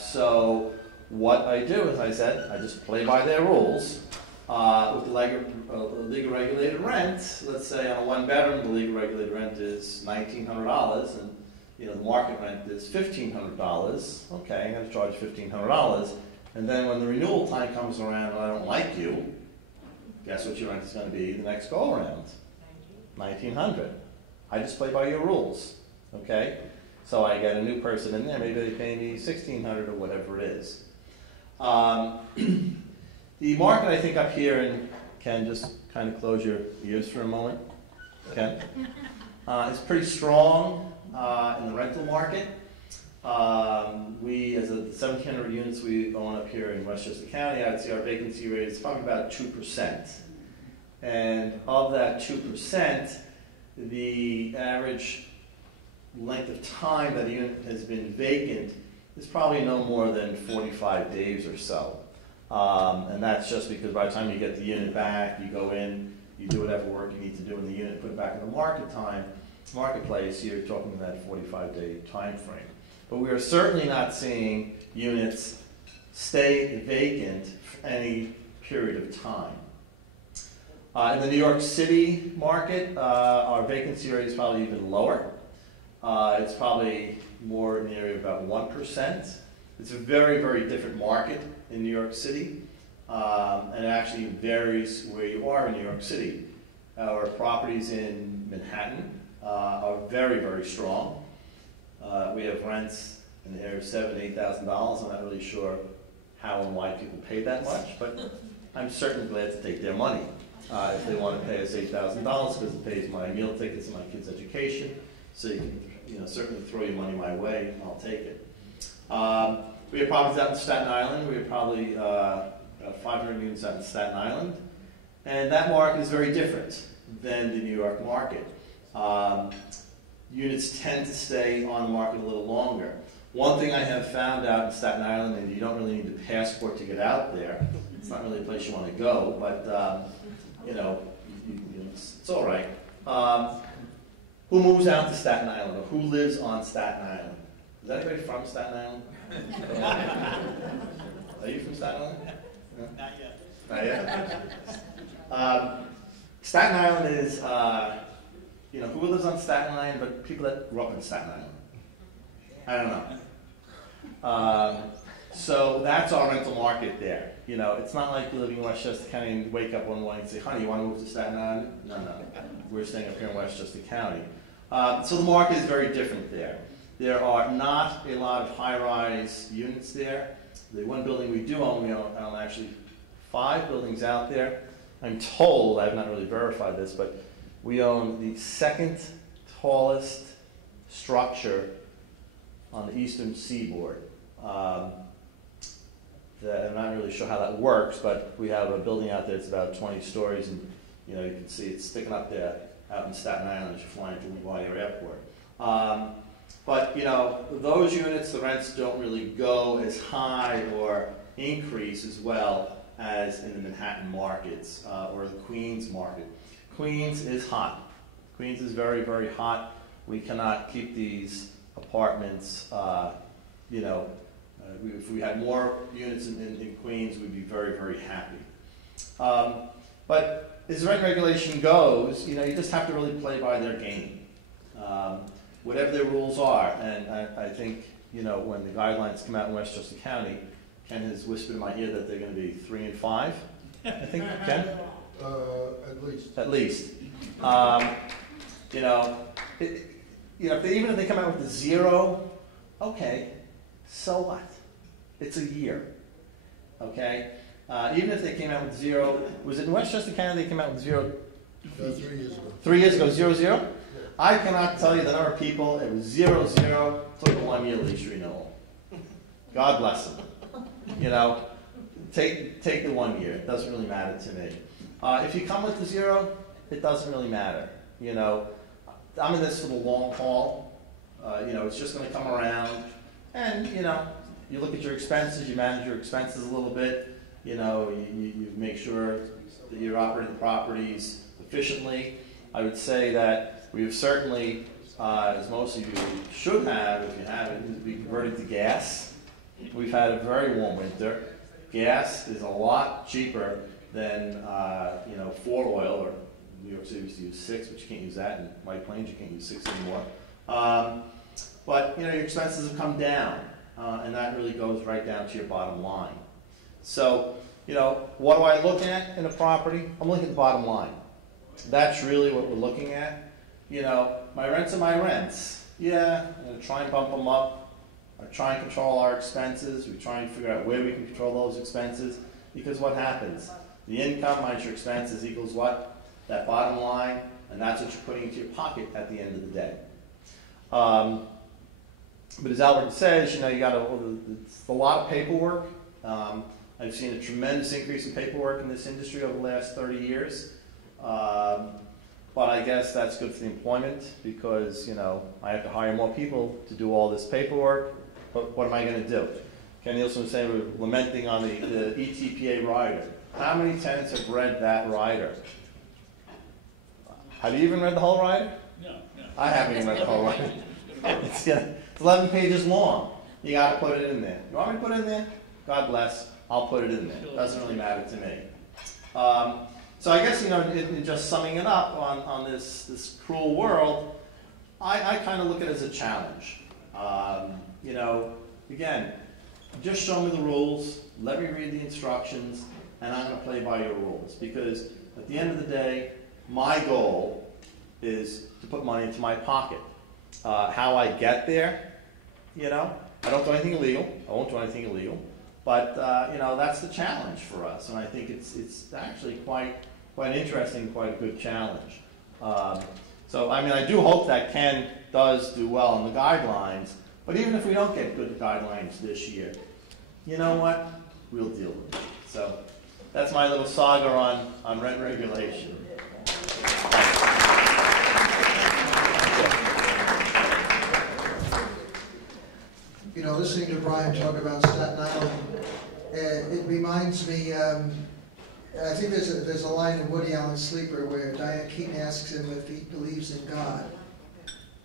So what I do, as I said, I just play by their rules. With the legal regulated rent, let's say on a one bedroom, the legal regulated rent is $1,900, and you know the market rent is $1,500. Okay, I'm going to charge $1,500, and then when the renewal time comes around and I don't like you, guess what your rent is going to be the next go around? $1,900. I just play by your rules. Okay, so I get a new person in there, maybe they pay me $1,600 or whatever it is. The market, I think, up here, and Ken, just kind of close your ears for a moment. Ken, is pretty strong in the rental market. We, as a 1,700 units we own up here in Westchester County, I'd say our vacancy rate is probably about 2%. And of that 2%, the average length of time that a unit has been vacant is probably no more than 45 days or so. And that's just because by the time you get the unit back, you go in, you do whatever work you need to do in the unit, put it back in the marketplace, you're talking that 45-day time frame. But we are certainly not seeing units stay vacant for any period of time. In the New York City market, our vacancy rate is probably even lower. It's probably more in the area of about 1%. It's a very, very different market in New York City, and it actually varies where you are in New York City. Our properties in Manhattan are very, very strong. We have rents in the area of $7,000 to $8,000. I'm not really sure how and why people pay that much, but I'm certainly glad to take their money. If they want to pay us $8,000 because it pays my meal tickets and my kids' education, so you can certainly throw your money my way, I'll take it. We have properties out in Staten Island. We have probably about 500 units out in Staten Island. And that market is very different than the New York market. Units tend to stay on the market a little longer. One thing I have found out in Staten Island, and you don't really need a passport to get out there. It's not really a place you want to go, but it's all right. Who moves out to Staten Island, or who lives on Staten Island? Is anybody from Staten Island? Are you from Staten Island? No? Not yet. Not yet? Staten Island is, who lives on Staten Island, but people that grew up in Staten Island? I don't know. So that's our rental market there. You know, it's not like you're living in Westchester County and wake up one morning and say, honey, you want to move to Staten Island? No. We're staying up here in Westchester County. So the market is very different there. There are not a lot of high-rise units there. The one building we do own, we own actually 5 buildings out there. I'm told, I've not really verified this, but we own the second tallest structure on the eastern seaboard. I'm not really sure how that works, but we have a building out there that's about 20 stories, and you can see it's sticking up there out in Staten Island as you're flying through LaGuardia Airport. But those units, the rents don't really go as high or increase as well as in the Manhattan markets or the Queens market. Queens is hot. Queens is very, very hot. We cannot keep these apartments, if we had more units in Queens, we'd be very, very happy. But as rent regulation goes, you just have to really play by their game. whatever their rules are. And I think, you know, when the guidelines come out in Westchester County, Ken has whispered in my ear that they're going to be 3 and 5. I think, Ken? At least. At least. You know, even if they come out with a 0, okay, so what? It's a year, okay? Even if they came out with 0, was it in Westchester County they came out with 0? 3 years ago. 3 years ago, 0, 0? I cannot tell you the number of people, it was 0, 0, took a 1-year lease renewal. God bless them. You know, take the 1 year. It doesn't really matter to me. If you come with the 0, it doesn't really matter. You know, I'm in this for the long haul. You know, it's just going to come around. And, you know, you look at your expenses, you manage your expenses a little bit. You know, you make sure that you're operating the properties efficiently. I would say that we have certainly, as most of you should have, if you haven't, we converted to gas. We've had a very warm winter. Gas is a lot cheaper than, you know, 4 oil, or New York City used to use 6, but you can't use that. In White Plains, you can't use 6 anymore. But, you know, your expenses have come down, and that really goes right down to your bottom line. So, you know, what do I look at in a property? I'm looking at the bottom line. That's really what we're looking at. You know, my rents are my rents. Yeah, I'm going to try and bump them up. I try and control our expenses. We try and figure out where we can control those expenses. Because what happens? The income minus your expenses equals what? That bottom line, and that's what you're putting into your pocket at the end of the day. But as Albert says, you know, it's a lot of paperwork. I've seen a tremendous increase in paperwork in this industry over the last 30 years. But I guess that's good for the employment because, you know, I have to hire more people to do all this paperwork. But what am I going to do? Ken Nielsen was saying we're lamenting on the ETPA rider. How many tenants have read that rider? Have you even read the whole rider? No. I haven't even read the whole rider. It's 11 pages long. You got to put it in there. You want me to put it in there? God bless. I'll put it in there. It doesn't really matter to me. So I guess, you know, in just summing it up on this cruel world, I kind of look at it as a challenge. You know, again, just show me the rules, let me read the instructions, and I'm going to play by your rules. Because at the end of the day, my goal is to put money into my pocket. How I get there, you know, I don't do anything illegal. I won't do anything illegal. But, you know, that's the challenge for us. And I think it's actually quite interesting, quite a good challenge. So, I mean, I do hope that Ken does do well on the guidelines. But even if we don't get good guidelines this year, you know what? We'll deal with it. So that's my little saga on rent regulation. You know, listening to Brian talk about Staten Island, it reminds me, I think there's a line in Woody Allen's Sleeper where Diane Keaton asks him if he believes in God.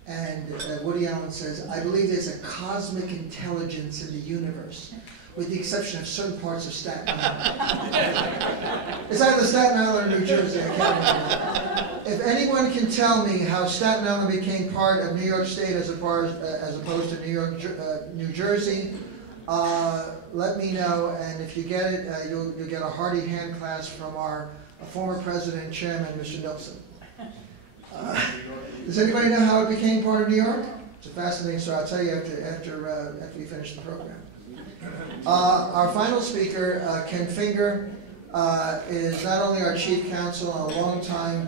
And Woody Allen says, I believe there's a cosmic intelligence in the universe, with the exception of certain parts of Staten Island. It's either Staten Island or New Jersey, I can't remember. If anyone can tell me how Staten Island became part of New York State as opposed to New Jersey, let me know. And if you get it, you'll get a hearty hand clasp from our former president and chairman, Mr. Nilsson. Does anybody know how it became part of New York? It's a fascinating story. I'll tell you after we finish the program. Our final speaker, Ken Finger, is not only our chief counsel and a longtime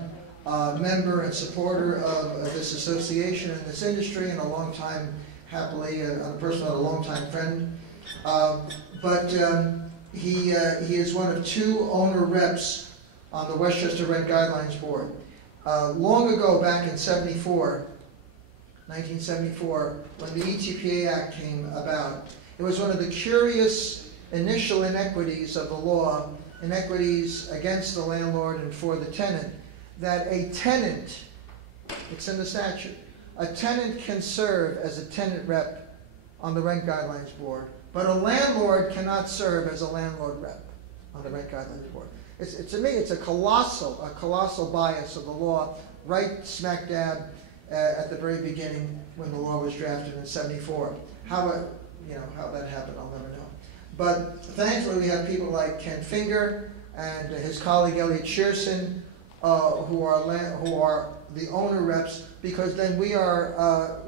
member and supporter of this association and this industry, and a longtime, happily, on a personal note, a longtime friend. But he is one of 2 owner reps on the Westchester Rent Guidelines Board. Long ago, back in 1974, when the ETPA Act came about, it was one of the curious initial inequities of the law, inequities against the landlord and for the tenant, that a tenant, it's in the statute, a tenant can serve as a tenant rep on the Rent Guidelines Board, but a landlord cannot serve as a landlord rep on the Rent Guidelines Board. To me, it's a colossal bias of the law, right smack dab at the very beginning when the law was drafted in '74. How that happened, I'll never know. But thankfully, we have people like Ken Finger and his colleague Elliot Shearson, who are the owner reps, because then we are,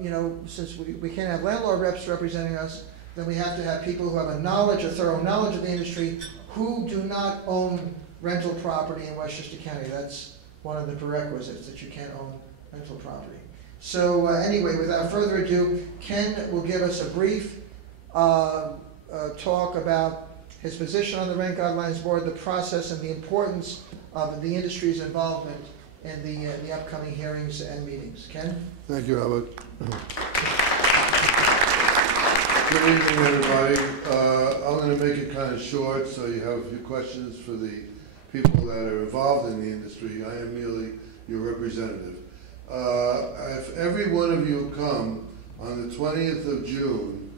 since we can't have landlord reps representing us, then we have to have people who have a thorough knowledge of the industry, who do not own rental property in Westchester County. That's one of the prerequisites, that you can't own rental property. So anyway, without further ado, Ken will give us a brief talk about his position on the Rent Guidelines Board, the process, and the importance of the industry's involvement in the upcoming hearings and meetings. Ken? Thank you, Albert. Good evening, everybody. I'm going to make it kind of short, so you have a few questions for the people that are involved in the industry. I am merely your representative. If every one of you come on the 20th of June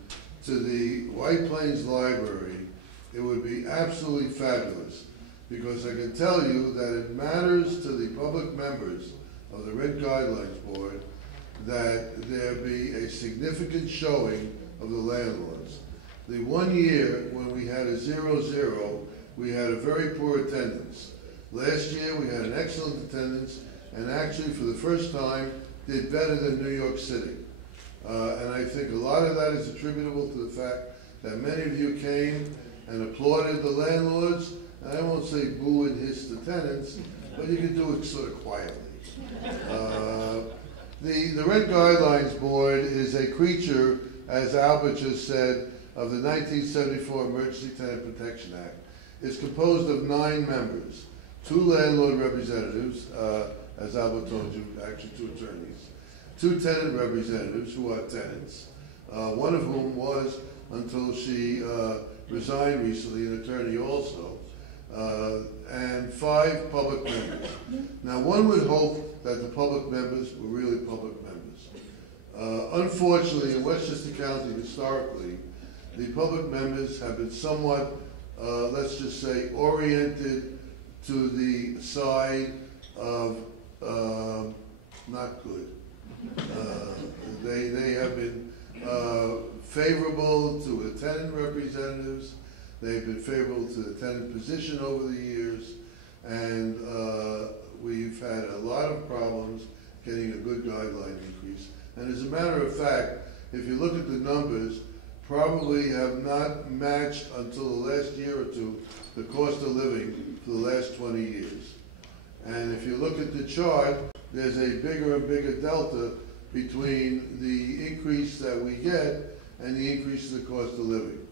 to the White Plains Library, it would be absolutely fabulous, because I can tell you that it matters to the public members of the Rent Guidelines Board that there be a significant showing of the landlords. The 1 year when we had a 0-0, we had a very poor attendance. Last year we had an excellent attendance, and actually for the first time did better than New York City. And I think a lot of that is attributable to the fact that many of you came and applauded the landlords. And I won't say boo and hiss the tenants, but you can do it sort of quietly. The Rent Guidelines Board is a creature, as Albert just said, of the 1974 Emergency Tenant Protection Act. It's composed of 9 members, 2 landlord representatives, as Albert told you, actually 2 attorneys, 2 tenant representatives who are tenants, one of whom was, until she resigned recently, an attorney also, and 5 public members. Now, one would hope that the public members were really public members. Unfortunately, in Westchester County, historically, the public members have been somewhat, let's just say, oriented to the side of not good. They have been favorable to the tenant representatives. They've been favorable to the tenant position over the years, and we've had a lot of problems getting a good guideline increase. And as a matter of fact, if you look at the numbers, probably have not matched until the last year or two the cost of living for the last 20 years. And if you look at the chart, there's a bigger and bigger delta between the increase that we get and the increase in the cost of living.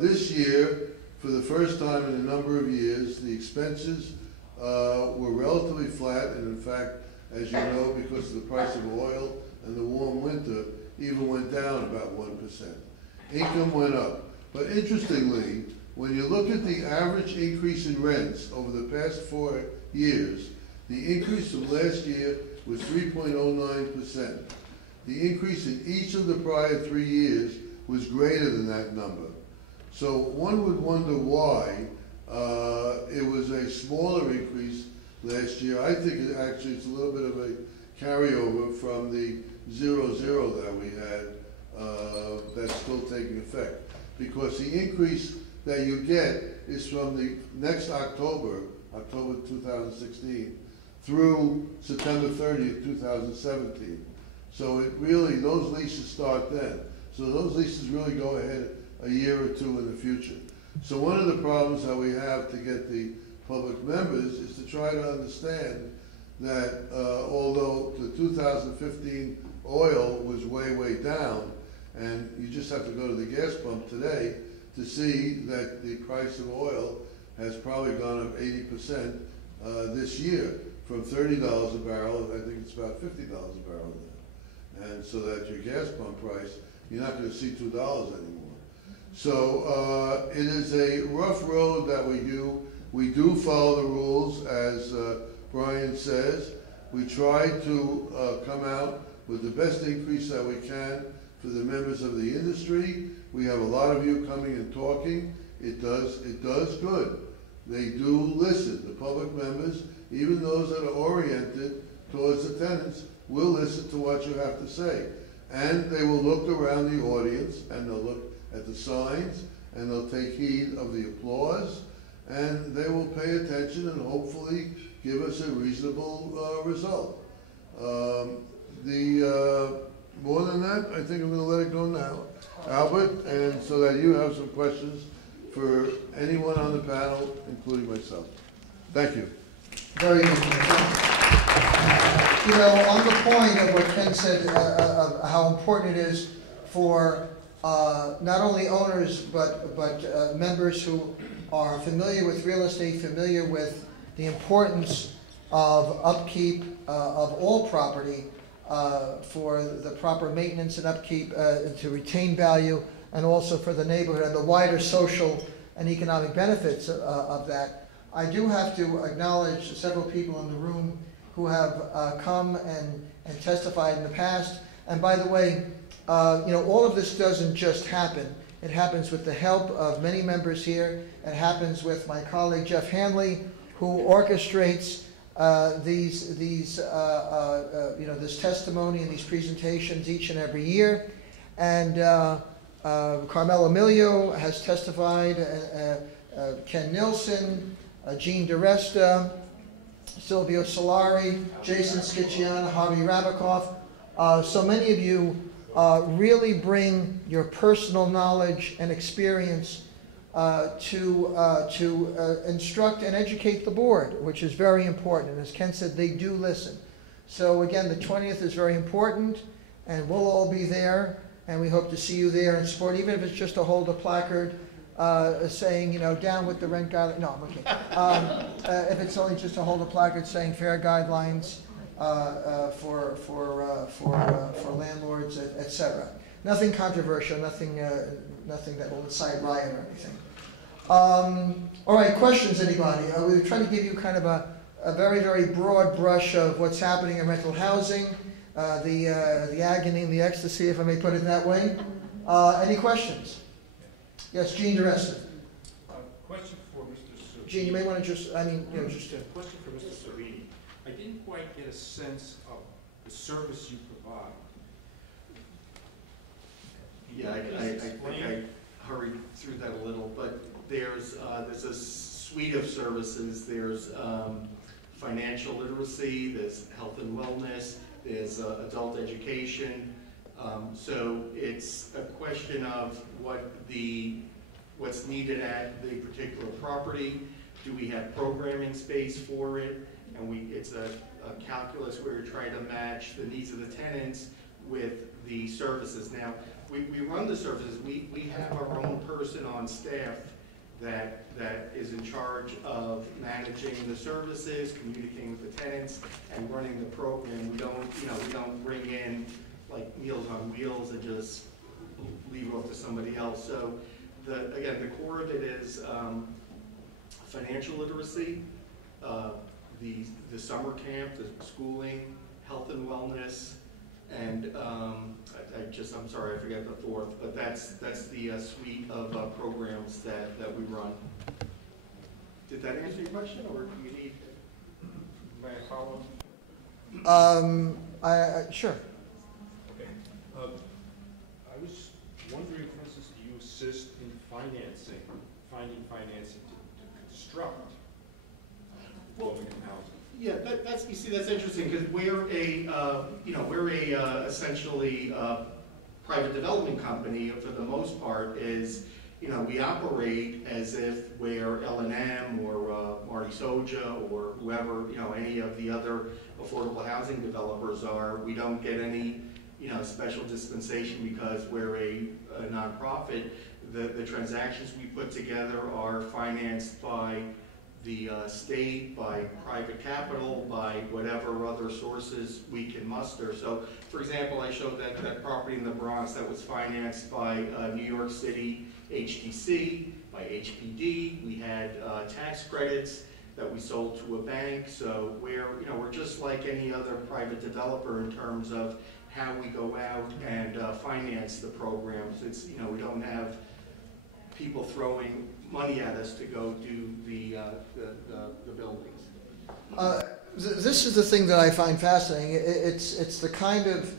This year, for the first time in a number of years, the expenses were relatively flat, and in fact, as you know, because of the price of oil and the warm winter, even went down about 1%. Income went up. But interestingly, when you look at the average increase in rents over the past 4 years, the increase from last year was 3.09%. The increase in each of the prior 3 years was greater than that number. So one would wonder why it was a smaller increase last year. I think it's a little bit of a carryover from the 0-0 that we had that's still taking effect. Because the increase that you get is from the next October 2016, through September 30th, 2017. So it really, those leases start then. So those leases really go ahead a year or two in the future. So one of the problems that we have to get the public members is to try to understand that although the 2015 oil was way, way down, and you just have to go to the gas pump today to see that the price of oil has probably gone up 80% this year, from $30 a barrel, I think it's about $50 a barrel now. And so that your gas pump price, you're not going to see $2 anymore. So it is a rough road that we do. We do follow the rules, as Brian says. We try to come out with the best increase that we can for the members of the industry. We have a lot of you coming and talking. It does good. They do listen. The public members, even those that are oriented towards the tenants, will listen to what you have to say. And they will look around the audience, and they'll look at the signs, and they'll take heed of the applause, and they will pay attention and hopefully give us a reasonable result. More than that, I think I'm going to let it go now. Albert, and so that you have some questions for anyone on the panel, including myself. Thank you. Very good. You know, on the point of what Ken said, of how important it is for not only owners but members who are familiar with real estate, familiar with the importance of upkeep of all property for the proper maintenance and upkeep to retain value, and also for the neighborhood and the wider social and economic benefits of that. I do have to acknowledge several people in the room who have come and testified in the past. And by the way, you know, all of this doesn't just happen. It happens with the help of many members here. It happens with my colleague Jeff Hanley, who orchestrates you know, this testimony and these presentations each and every year. And Carmel Emilio has testified, Ken Nilsson, Gene DeResta, Silvio Solari, Jason Skician, Harvey Rabikoff. So many of you really bring your personal knowledge and experience to instruct and educate the board, which is very important. And as Ken said, they do listen. So again, the 20th is very important, and we'll all be there, and we hope to see you there in support, even if it's just to hold a placard saying, you know, down with the rent guidelines. No, I'm okay. If it's only just to hold a placard saying fair guidelines for landlords, etc. Nothing controversial, nothing that will incite riot or anything. All right, questions, anybody? We're trying to give you kind of a very, very broad brush of what's happening in rental housing, the agony and the ecstasy, if I may put it that way. Any questions? Yes, Gene DeResta. Question for Mr. Cerbini. Gene, you may want to just, just to... Question for Mr. Cerbini. I didn't quite get a sense of the service you provide. Yeah, I think I hurried through that a little, but there's a suite of services. There's financial literacy, there's health and wellness, there's adult education. So it's a question of what's needed at the particular property. Do we have programming space for it? And it's a calculus where we're trying to match the needs of the tenants with the services. Now, we run the services. We have our own person on staff that is in charge of managing the services, communicating with the tenants, and running the program. We don't bring in like Meals on Wheels and just leave it off to somebody else. So again, the core of it is financial literacy, the summer camp, the schooling, health and wellness, and I'm sorry, I forget the fourth, but that's the suite of programs that we run. Did that answer your question, or do you need? May I follow? Sure. Okay. I was wondering, for instance, do you assist in finding financing to construct building and housing? Yeah, that's interesting, because we're essentially private development company. For the most part, we operate as if we're L&M or Marty Soja or whoever, any of the other affordable housing developers are. We don't get any special dispensation because we're a nonprofit. The transactions we put together are financed by the state, by private capital, by whatever other sources we can muster. So, for example, I showed that property in the Bronx that was financed by New York City HTC, by HPD. We had tax credits that we sold to a bank. So we're just like any other private developer in terms of how we go out and finance the programs. It's we don't have people throwing money at us to go do the buildings. This is the thing that I find fascinating. It's the kind of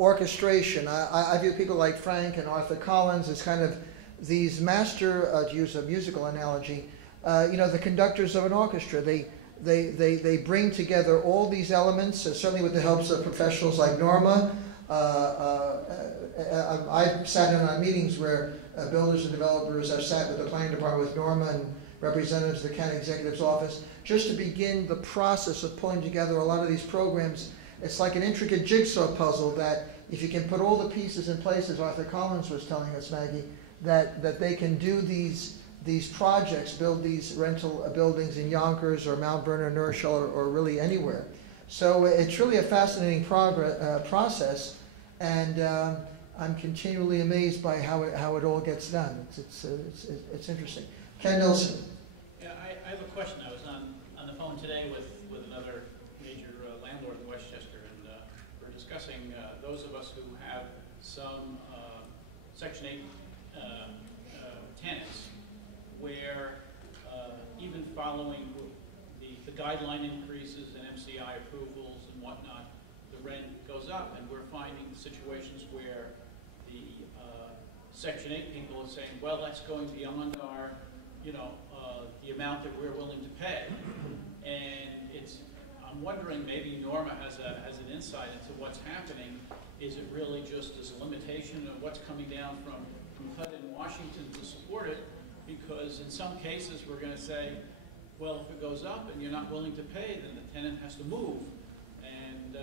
orchestration. I view people like Frank and Arthur Collins as kind of these master, to use a musical analogy, the conductors of an orchestra. They bring together all these elements, certainly with the help of professionals like Norma. I've sat in on meetings where builders and developers have sat with the planning department with Norma and representatives of the county executive's office, just to begin the process of pulling together a lot of these programs. It's like an intricate jigsaw puzzle that if you can put all the pieces in place, as Arthur Collins was telling us, Maggie, that they can do these projects, build these rental buildings in Yonkers or Mount Vernon, Norshell, or really anywhere. So it's really a fascinating process, and I'm continually amazed by how it all gets done. It's interesting. Ken Nilsson. Yeah, I have a question. I was on the phone today with another major landlord in Westchester, and we're discussing those of us who have some Section 8 tenants where even following the guideline increases and MCI approvals and whatnot, the rent goes up, and we're finding situations where the Section 8 people are saying, well, that's going beyond our, the amount that we're willing to pay. And I'm wondering, maybe Norma has an insight into what's happening. Is it really just as a limitation of what's coming down from HUD in Washington to support it? Because in some cases we're going to say, well, if it goes up and you're not willing to pay, then the tenant has to move. And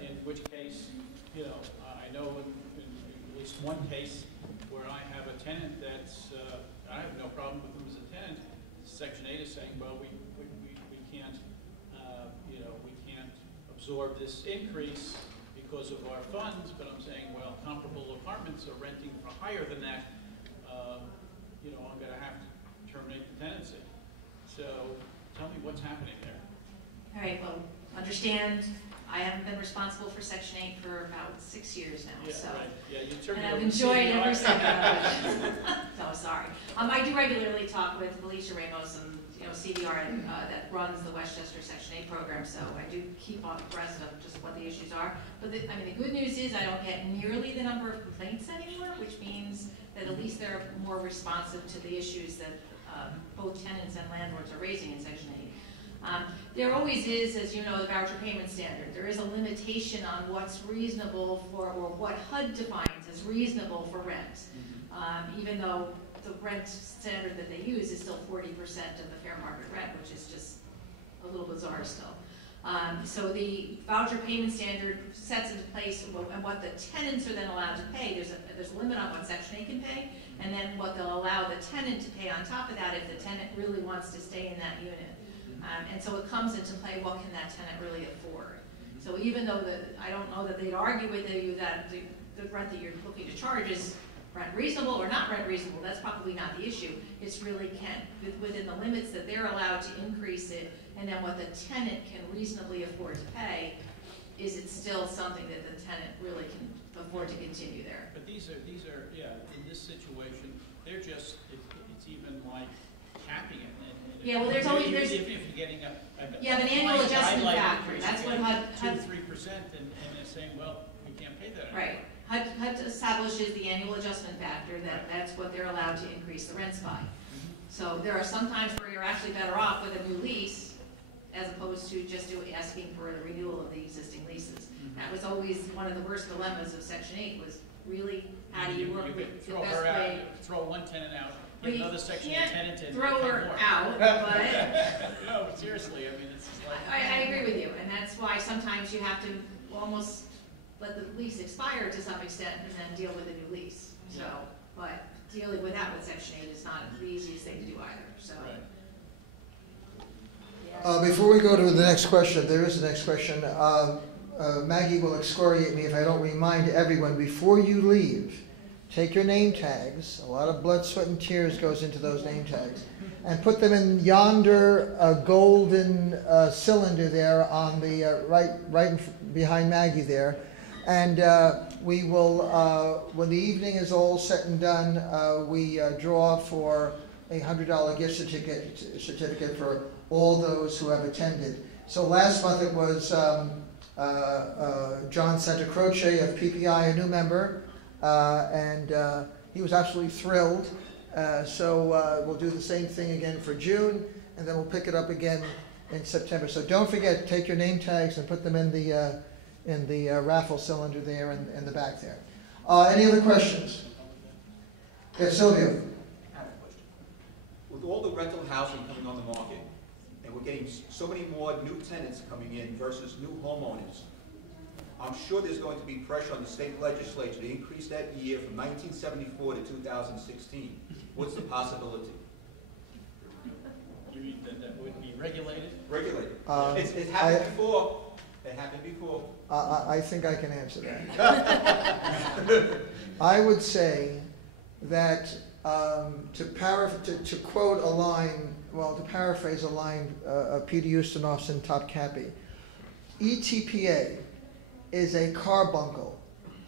in which case, I know in at least one case where I have a tenant that's, I have no problem with him as a tenant. Section 8 is saying, well, we can't, we can't absorb this increase because of our funds, but I'm saying, well, comparable apartments are renting for higher than that. I'm going to have to terminate the tenancy. So tell me what's happening there. All right, well, understand, I haven't been responsible for Section 8 for about 6 years now, Yeah, so. right. Yeah, you turned And me I've over to enjoyed CDR. every second of it. So sorry. I do regularly talk with Felicia Ramos and CDR that runs the Westchester Section 8 program, so I do keep on abreast of just what the issues are. But the good news is I don't get nearly the number of complaints anymore, which means that at least they're more responsive to the issues that both tenants and landlords are raising in Section 8. There always is, as you know, the voucher payment standard. There is a limitation on what's reasonable for, or what HUD defines as reasonable for rent, even though the rent standard that they use is still 40% of the fair market rent, which is just a little bizarre still. So the voucher payment standard sets into place and what the tenants are then allowed to pay. There's a limit on what Section 8 can pay, and then what they'll allow the tenant to pay on top of that if the tenant really wants to stay in that unit. And so it comes into play, what can that tenant really afford? So even though I don't know that they'd argue with you that the rent that you're looking to charge is rent reasonable or not rent reasonable, that's probably not the issue. It's really within the limits that they're allowed to increase it, and then what the tenant can reasonably afford to pay, is it still something that the tenant really can afford to continue there? But these are in this situation, they're just, it's even like capping it. Yeah, well, there's always, if you're getting an annual adjustment factor. That's what HUD 2 to 3%, and they're saying, well, we can't pay that. Right. HUD establishes the annual adjustment factor, that's what they're allowed to increase the rents by. So there are some times where you're actually better off with a new lease as opposed to just asking for the renewal of the existing leases. That was always one of the worst dilemmas of Section 8, was really how do you work with the best way. Throw one tenant out, Well, get another Section 8 tenant in. Throw her out, but no, seriously, I mean, it's just like. I agree with you, and that's why sometimes you have to almost let the lease expire to some extent and then deal with a new lease. So, but dealing with that with Section 8 is not the easiest thing to do either, so. Right. Before we go to the next question, there is a next question. Maggie will excoriate me if I don't remind everyone, before you leave, take your name tags, a lot of blood, sweat, and tears goes into those name tags, and put them in yonder golden cylinder there on the right behind Maggie there. And we will, when the evening is all said and done, we draw for a $100 gift certificate for all those who have attended. So last month it was John Santacroce of PPI, a new member, and he was absolutely thrilled. So we'll do the same thing again for June, and then we'll pick it up again in September. So don't forget, take your name tags and put them in the raffle cylinder there in the back there. Any other questions? Yes, Silvio. I have a question. With all the rental housing coming on the market, and we're getting so many more new tenants coming in versus new homeowners, I'm sure there's going to be pressure on the state legislature to increase that year from 1974 to 2016. What's the possibility? You mean that would be regulated? Regulated. It happened before. It happened before. I think I can answer that. I would say that to quote a line, well, to paraphrase a line of Peter Ustinov's in Topkapi, ETPA is a carbuncle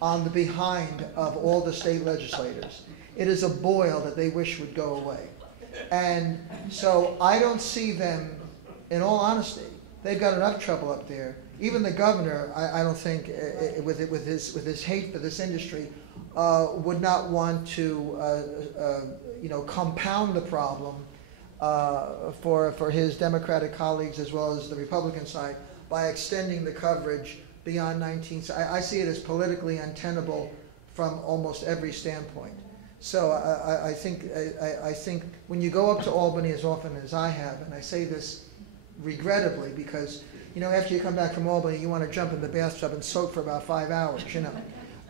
on the behind of all the state legislators. It is a boil that they wish would go away. And so I don't see them, in all honesty, they've got enough trouble up there. Even the governor, I don't think, with his hate for this industry, would not want to, compound the problem for his Democratic colleagues as well as the Republican side by extending the coverage beyond 19. I see it as politically untenable from almost every standpoint. So I think when you go up to Albany as often as I have, and I say this regrettably because, after you come back from Albany, you want to jump in the bathtub and soak for about 5 hours,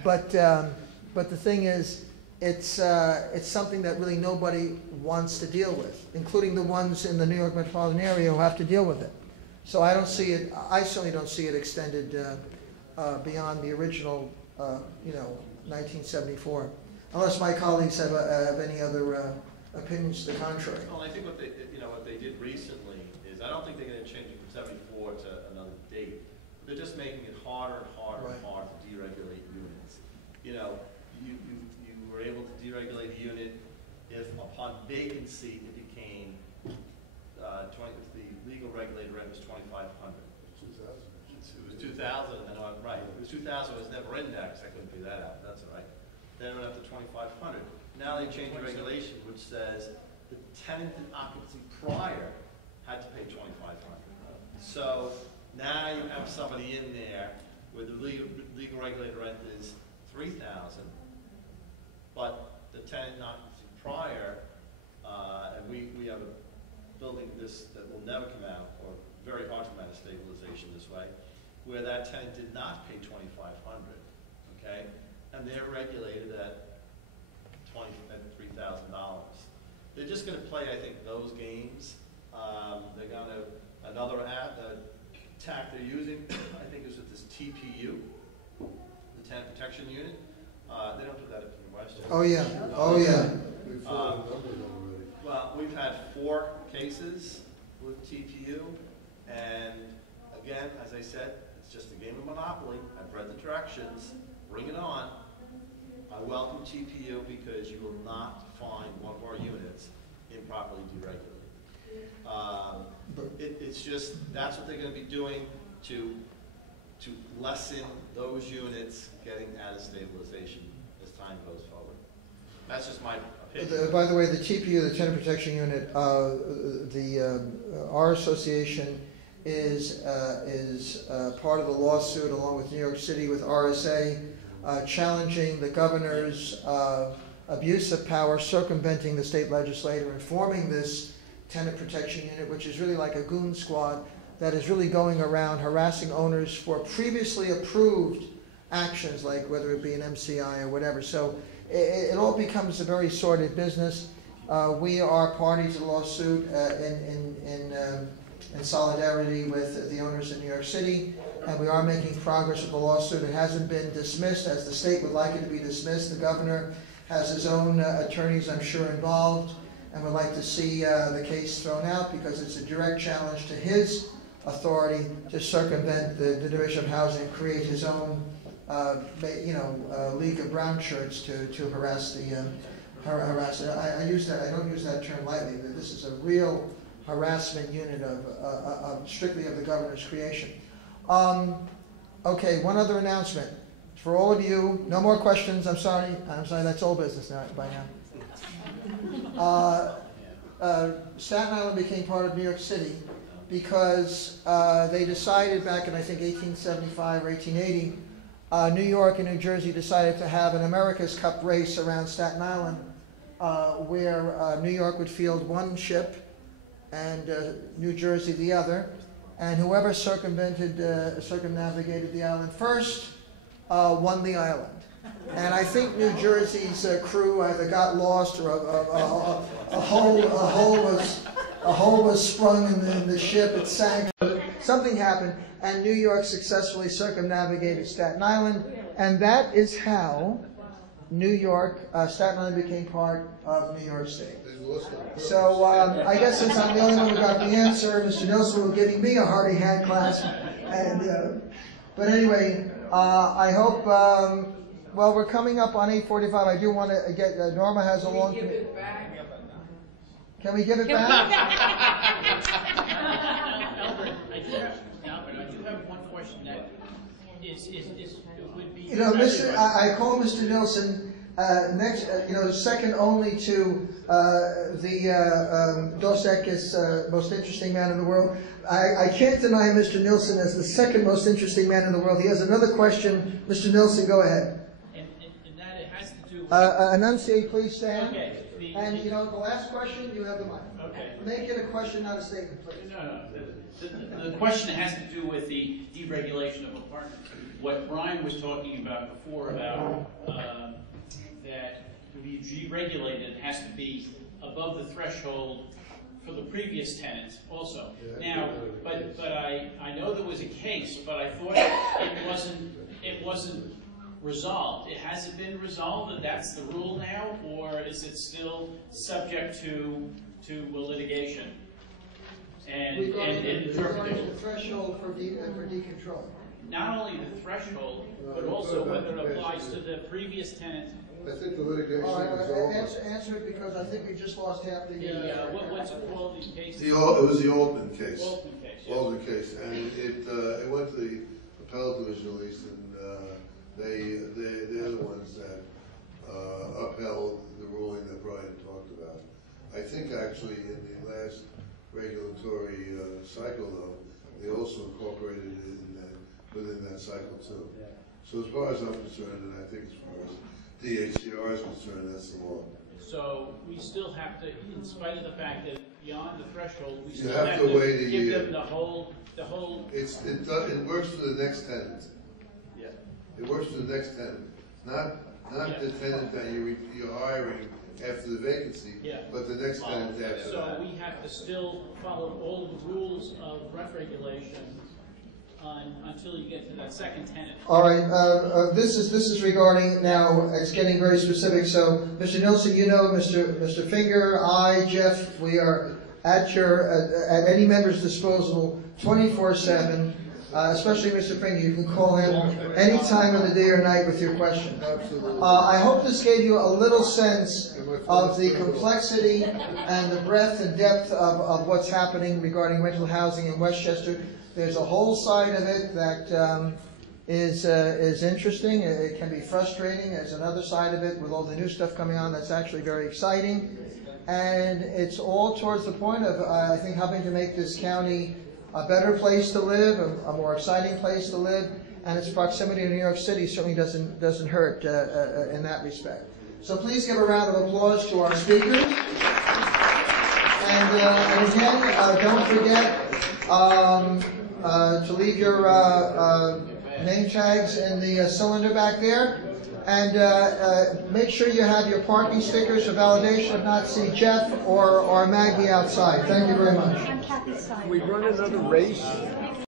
But the thing is, it's something that really nobody wants to deal with, including the ones in the New York metropolitan area who have to deal with it. So I certainly don't see it extended beyond the original, 1974. Unless my colleagues have any other opinions to the contrary. Well, I think what they did recently is I don't think they're going to change it from 74 to another date. They're just making it harder and harder and harder to deregulate units. You were able to deregulate a unit if upon vacancy it became if the legal regulated rent was 2,500. 2000. It was 2,000, and then right. It was 2,000. It was never indexed. I couldn't figure that out. That's all right. Then it went up to 2,500. Now they changed the regulation, which says the tenant in occupancy prior had to pay 2,500. So now you have somebody in there where the legal regulated rent is 3,000, but the tenant in occupancy prior, and we have a building that will never come out, or very hard to come out of stabilization this way, where that tenant did not pay 2,500. Okay. And they're regulated at $3,000. They're just going to play, I think, those games. They're going to another tack they're using, I think, is with this TPU, the Tenant Protection Unit. They don't do that in Westchester. Oh yeah, oh yeah. Well, we've had 4 cases with TPU, and again, as I said, it's just a game of Monopoly. I've read the directions. Bring it on. I welcome TPU because you will not find one of our units improperly deregulated. It's just, that's what they're going to be doing to lessen those units getting out of stabilization as time goes forward. That's just my opinion. By the way, the TPU, the Tenant Protection Unit, our association is part of the lawsuit along with New York City with RSA, challenging the governor's abuse of power, circumventing the state legislature, and forming this tenant protection unit, which is really like a goon squad that is really going around harassing owners for previously approved actions, like whether it be an MCI or whatever. So it all becomes a very sordid business. We are party to the lawsuit in solidarity with the owners in New York City, and we are making progress with the lawsuit. It hasn't been dismissed as the state would like it to be dismissed. The governor has his own attorneys, I'm sure, involved, and would like to see the case thrown out because it's a direct challenge to his authority to circumvent the Division of Housing and create his own, League of Brown Shirts to harass the harass. I don't use that term lightly. This is a real harassment unit of strictly of the governor's creation. Okay, one other announcement. For all of you, no more questions, I'm sorry, that's old business now, by now. Staten Island became part of New York City because they decided back in, I think, 1875 or 1880, New York and New Jersey decided to have an America's Cup race around Staten Island where New York would field one ship and New Jersey the other, and whoever circumnavigated the island first won the island. And I think New Jersey's crew either got lost or a hole was sprung in the ship, it sank, something happened, and New York successfully circumnavigated Staten Island, and that is how Staten Island became part of New York State. So I guess since I'm the only one who got the answer, Mr. Nilsson was giving me a hearty hand clasp. And, but anyway, I hope, well, we're coming up on 8:45. I do want to get, Norma has a long... Can we give it back? Can we give it back? Albert, I do have one question that would be... You know, I call Mr. Nilsson next, second only to the Dos Equis most interesting man in the world. I can't deny Mr. Nilsson as the second most interesting man in the world. He has another question. Mr. Nilsson, go ahead. And that it has to do with... enunciate, please, stand. Okay. And, the last question, you have the mic. Okay. Make it a question, not a statement, please. No. The question has to do with the deregulation of apartments. What Brian was talking about before about that to be deregulated has to be above the threshold for the previous tenants also. Now, but I know there was a case, but I thought it wasn't resolved. Has it been resolved that that's the rule now, or is it still subject to litigation and regarding the threshold for decontrol? Not only the threshold, but also whether it applies to the previous tenant. I think the litigation is over. Answer it, because I think we just lost half the... What's it called, the case? It was the Altman case. Altman case, yes. Altman case, and it went to the appellate division at least, and they're the ones that upheld the ruling that Brian talked about. I think actually in the last regulatory cycle, though, they also incorporated it within that cycle too. So as far as I'm concerned, and I think as far as DHCR is concerned, that's the law. So we still have to, in spite of the fact that beyond the threshold, we still have to wait a give year. them the whole. It works for the next tenant. Yeah. It works for the next tenant, not the tenant that you're hiring after the vacancy, but the next tenant after that. So we have to still follow all the rules of rent regulation until you get to that second tenant. All right. This is regarding now. It's getting very specific. So, Mr. Nilsson, Mr. Finger, Jeff, we are at any member's disposal 24/7. Especially Mr. Finger, you can call him any time of the day or night with your question. Absolutely. I hope this gave you a little sense of the complexity and the breadth and depth of what's happening regarding rental housing in Westchester. There's a whole side of it that is interesting. It can be frustrating. There's another side of it with all the new stuff coming on that's actually very exciting. And it's all towards the point of, I think, helping to make this county a better place to live, a more exciting place to live, and its proximity to New York City certainly doesn't hurt in that respect. So please give a round of applause to our speakers. And again, don't forget to leave your name tags in the cylinder back there. And make sure you have your parking stickers for validation. If not, see Jeff or Maggie outside. Thank you very much. We run another race.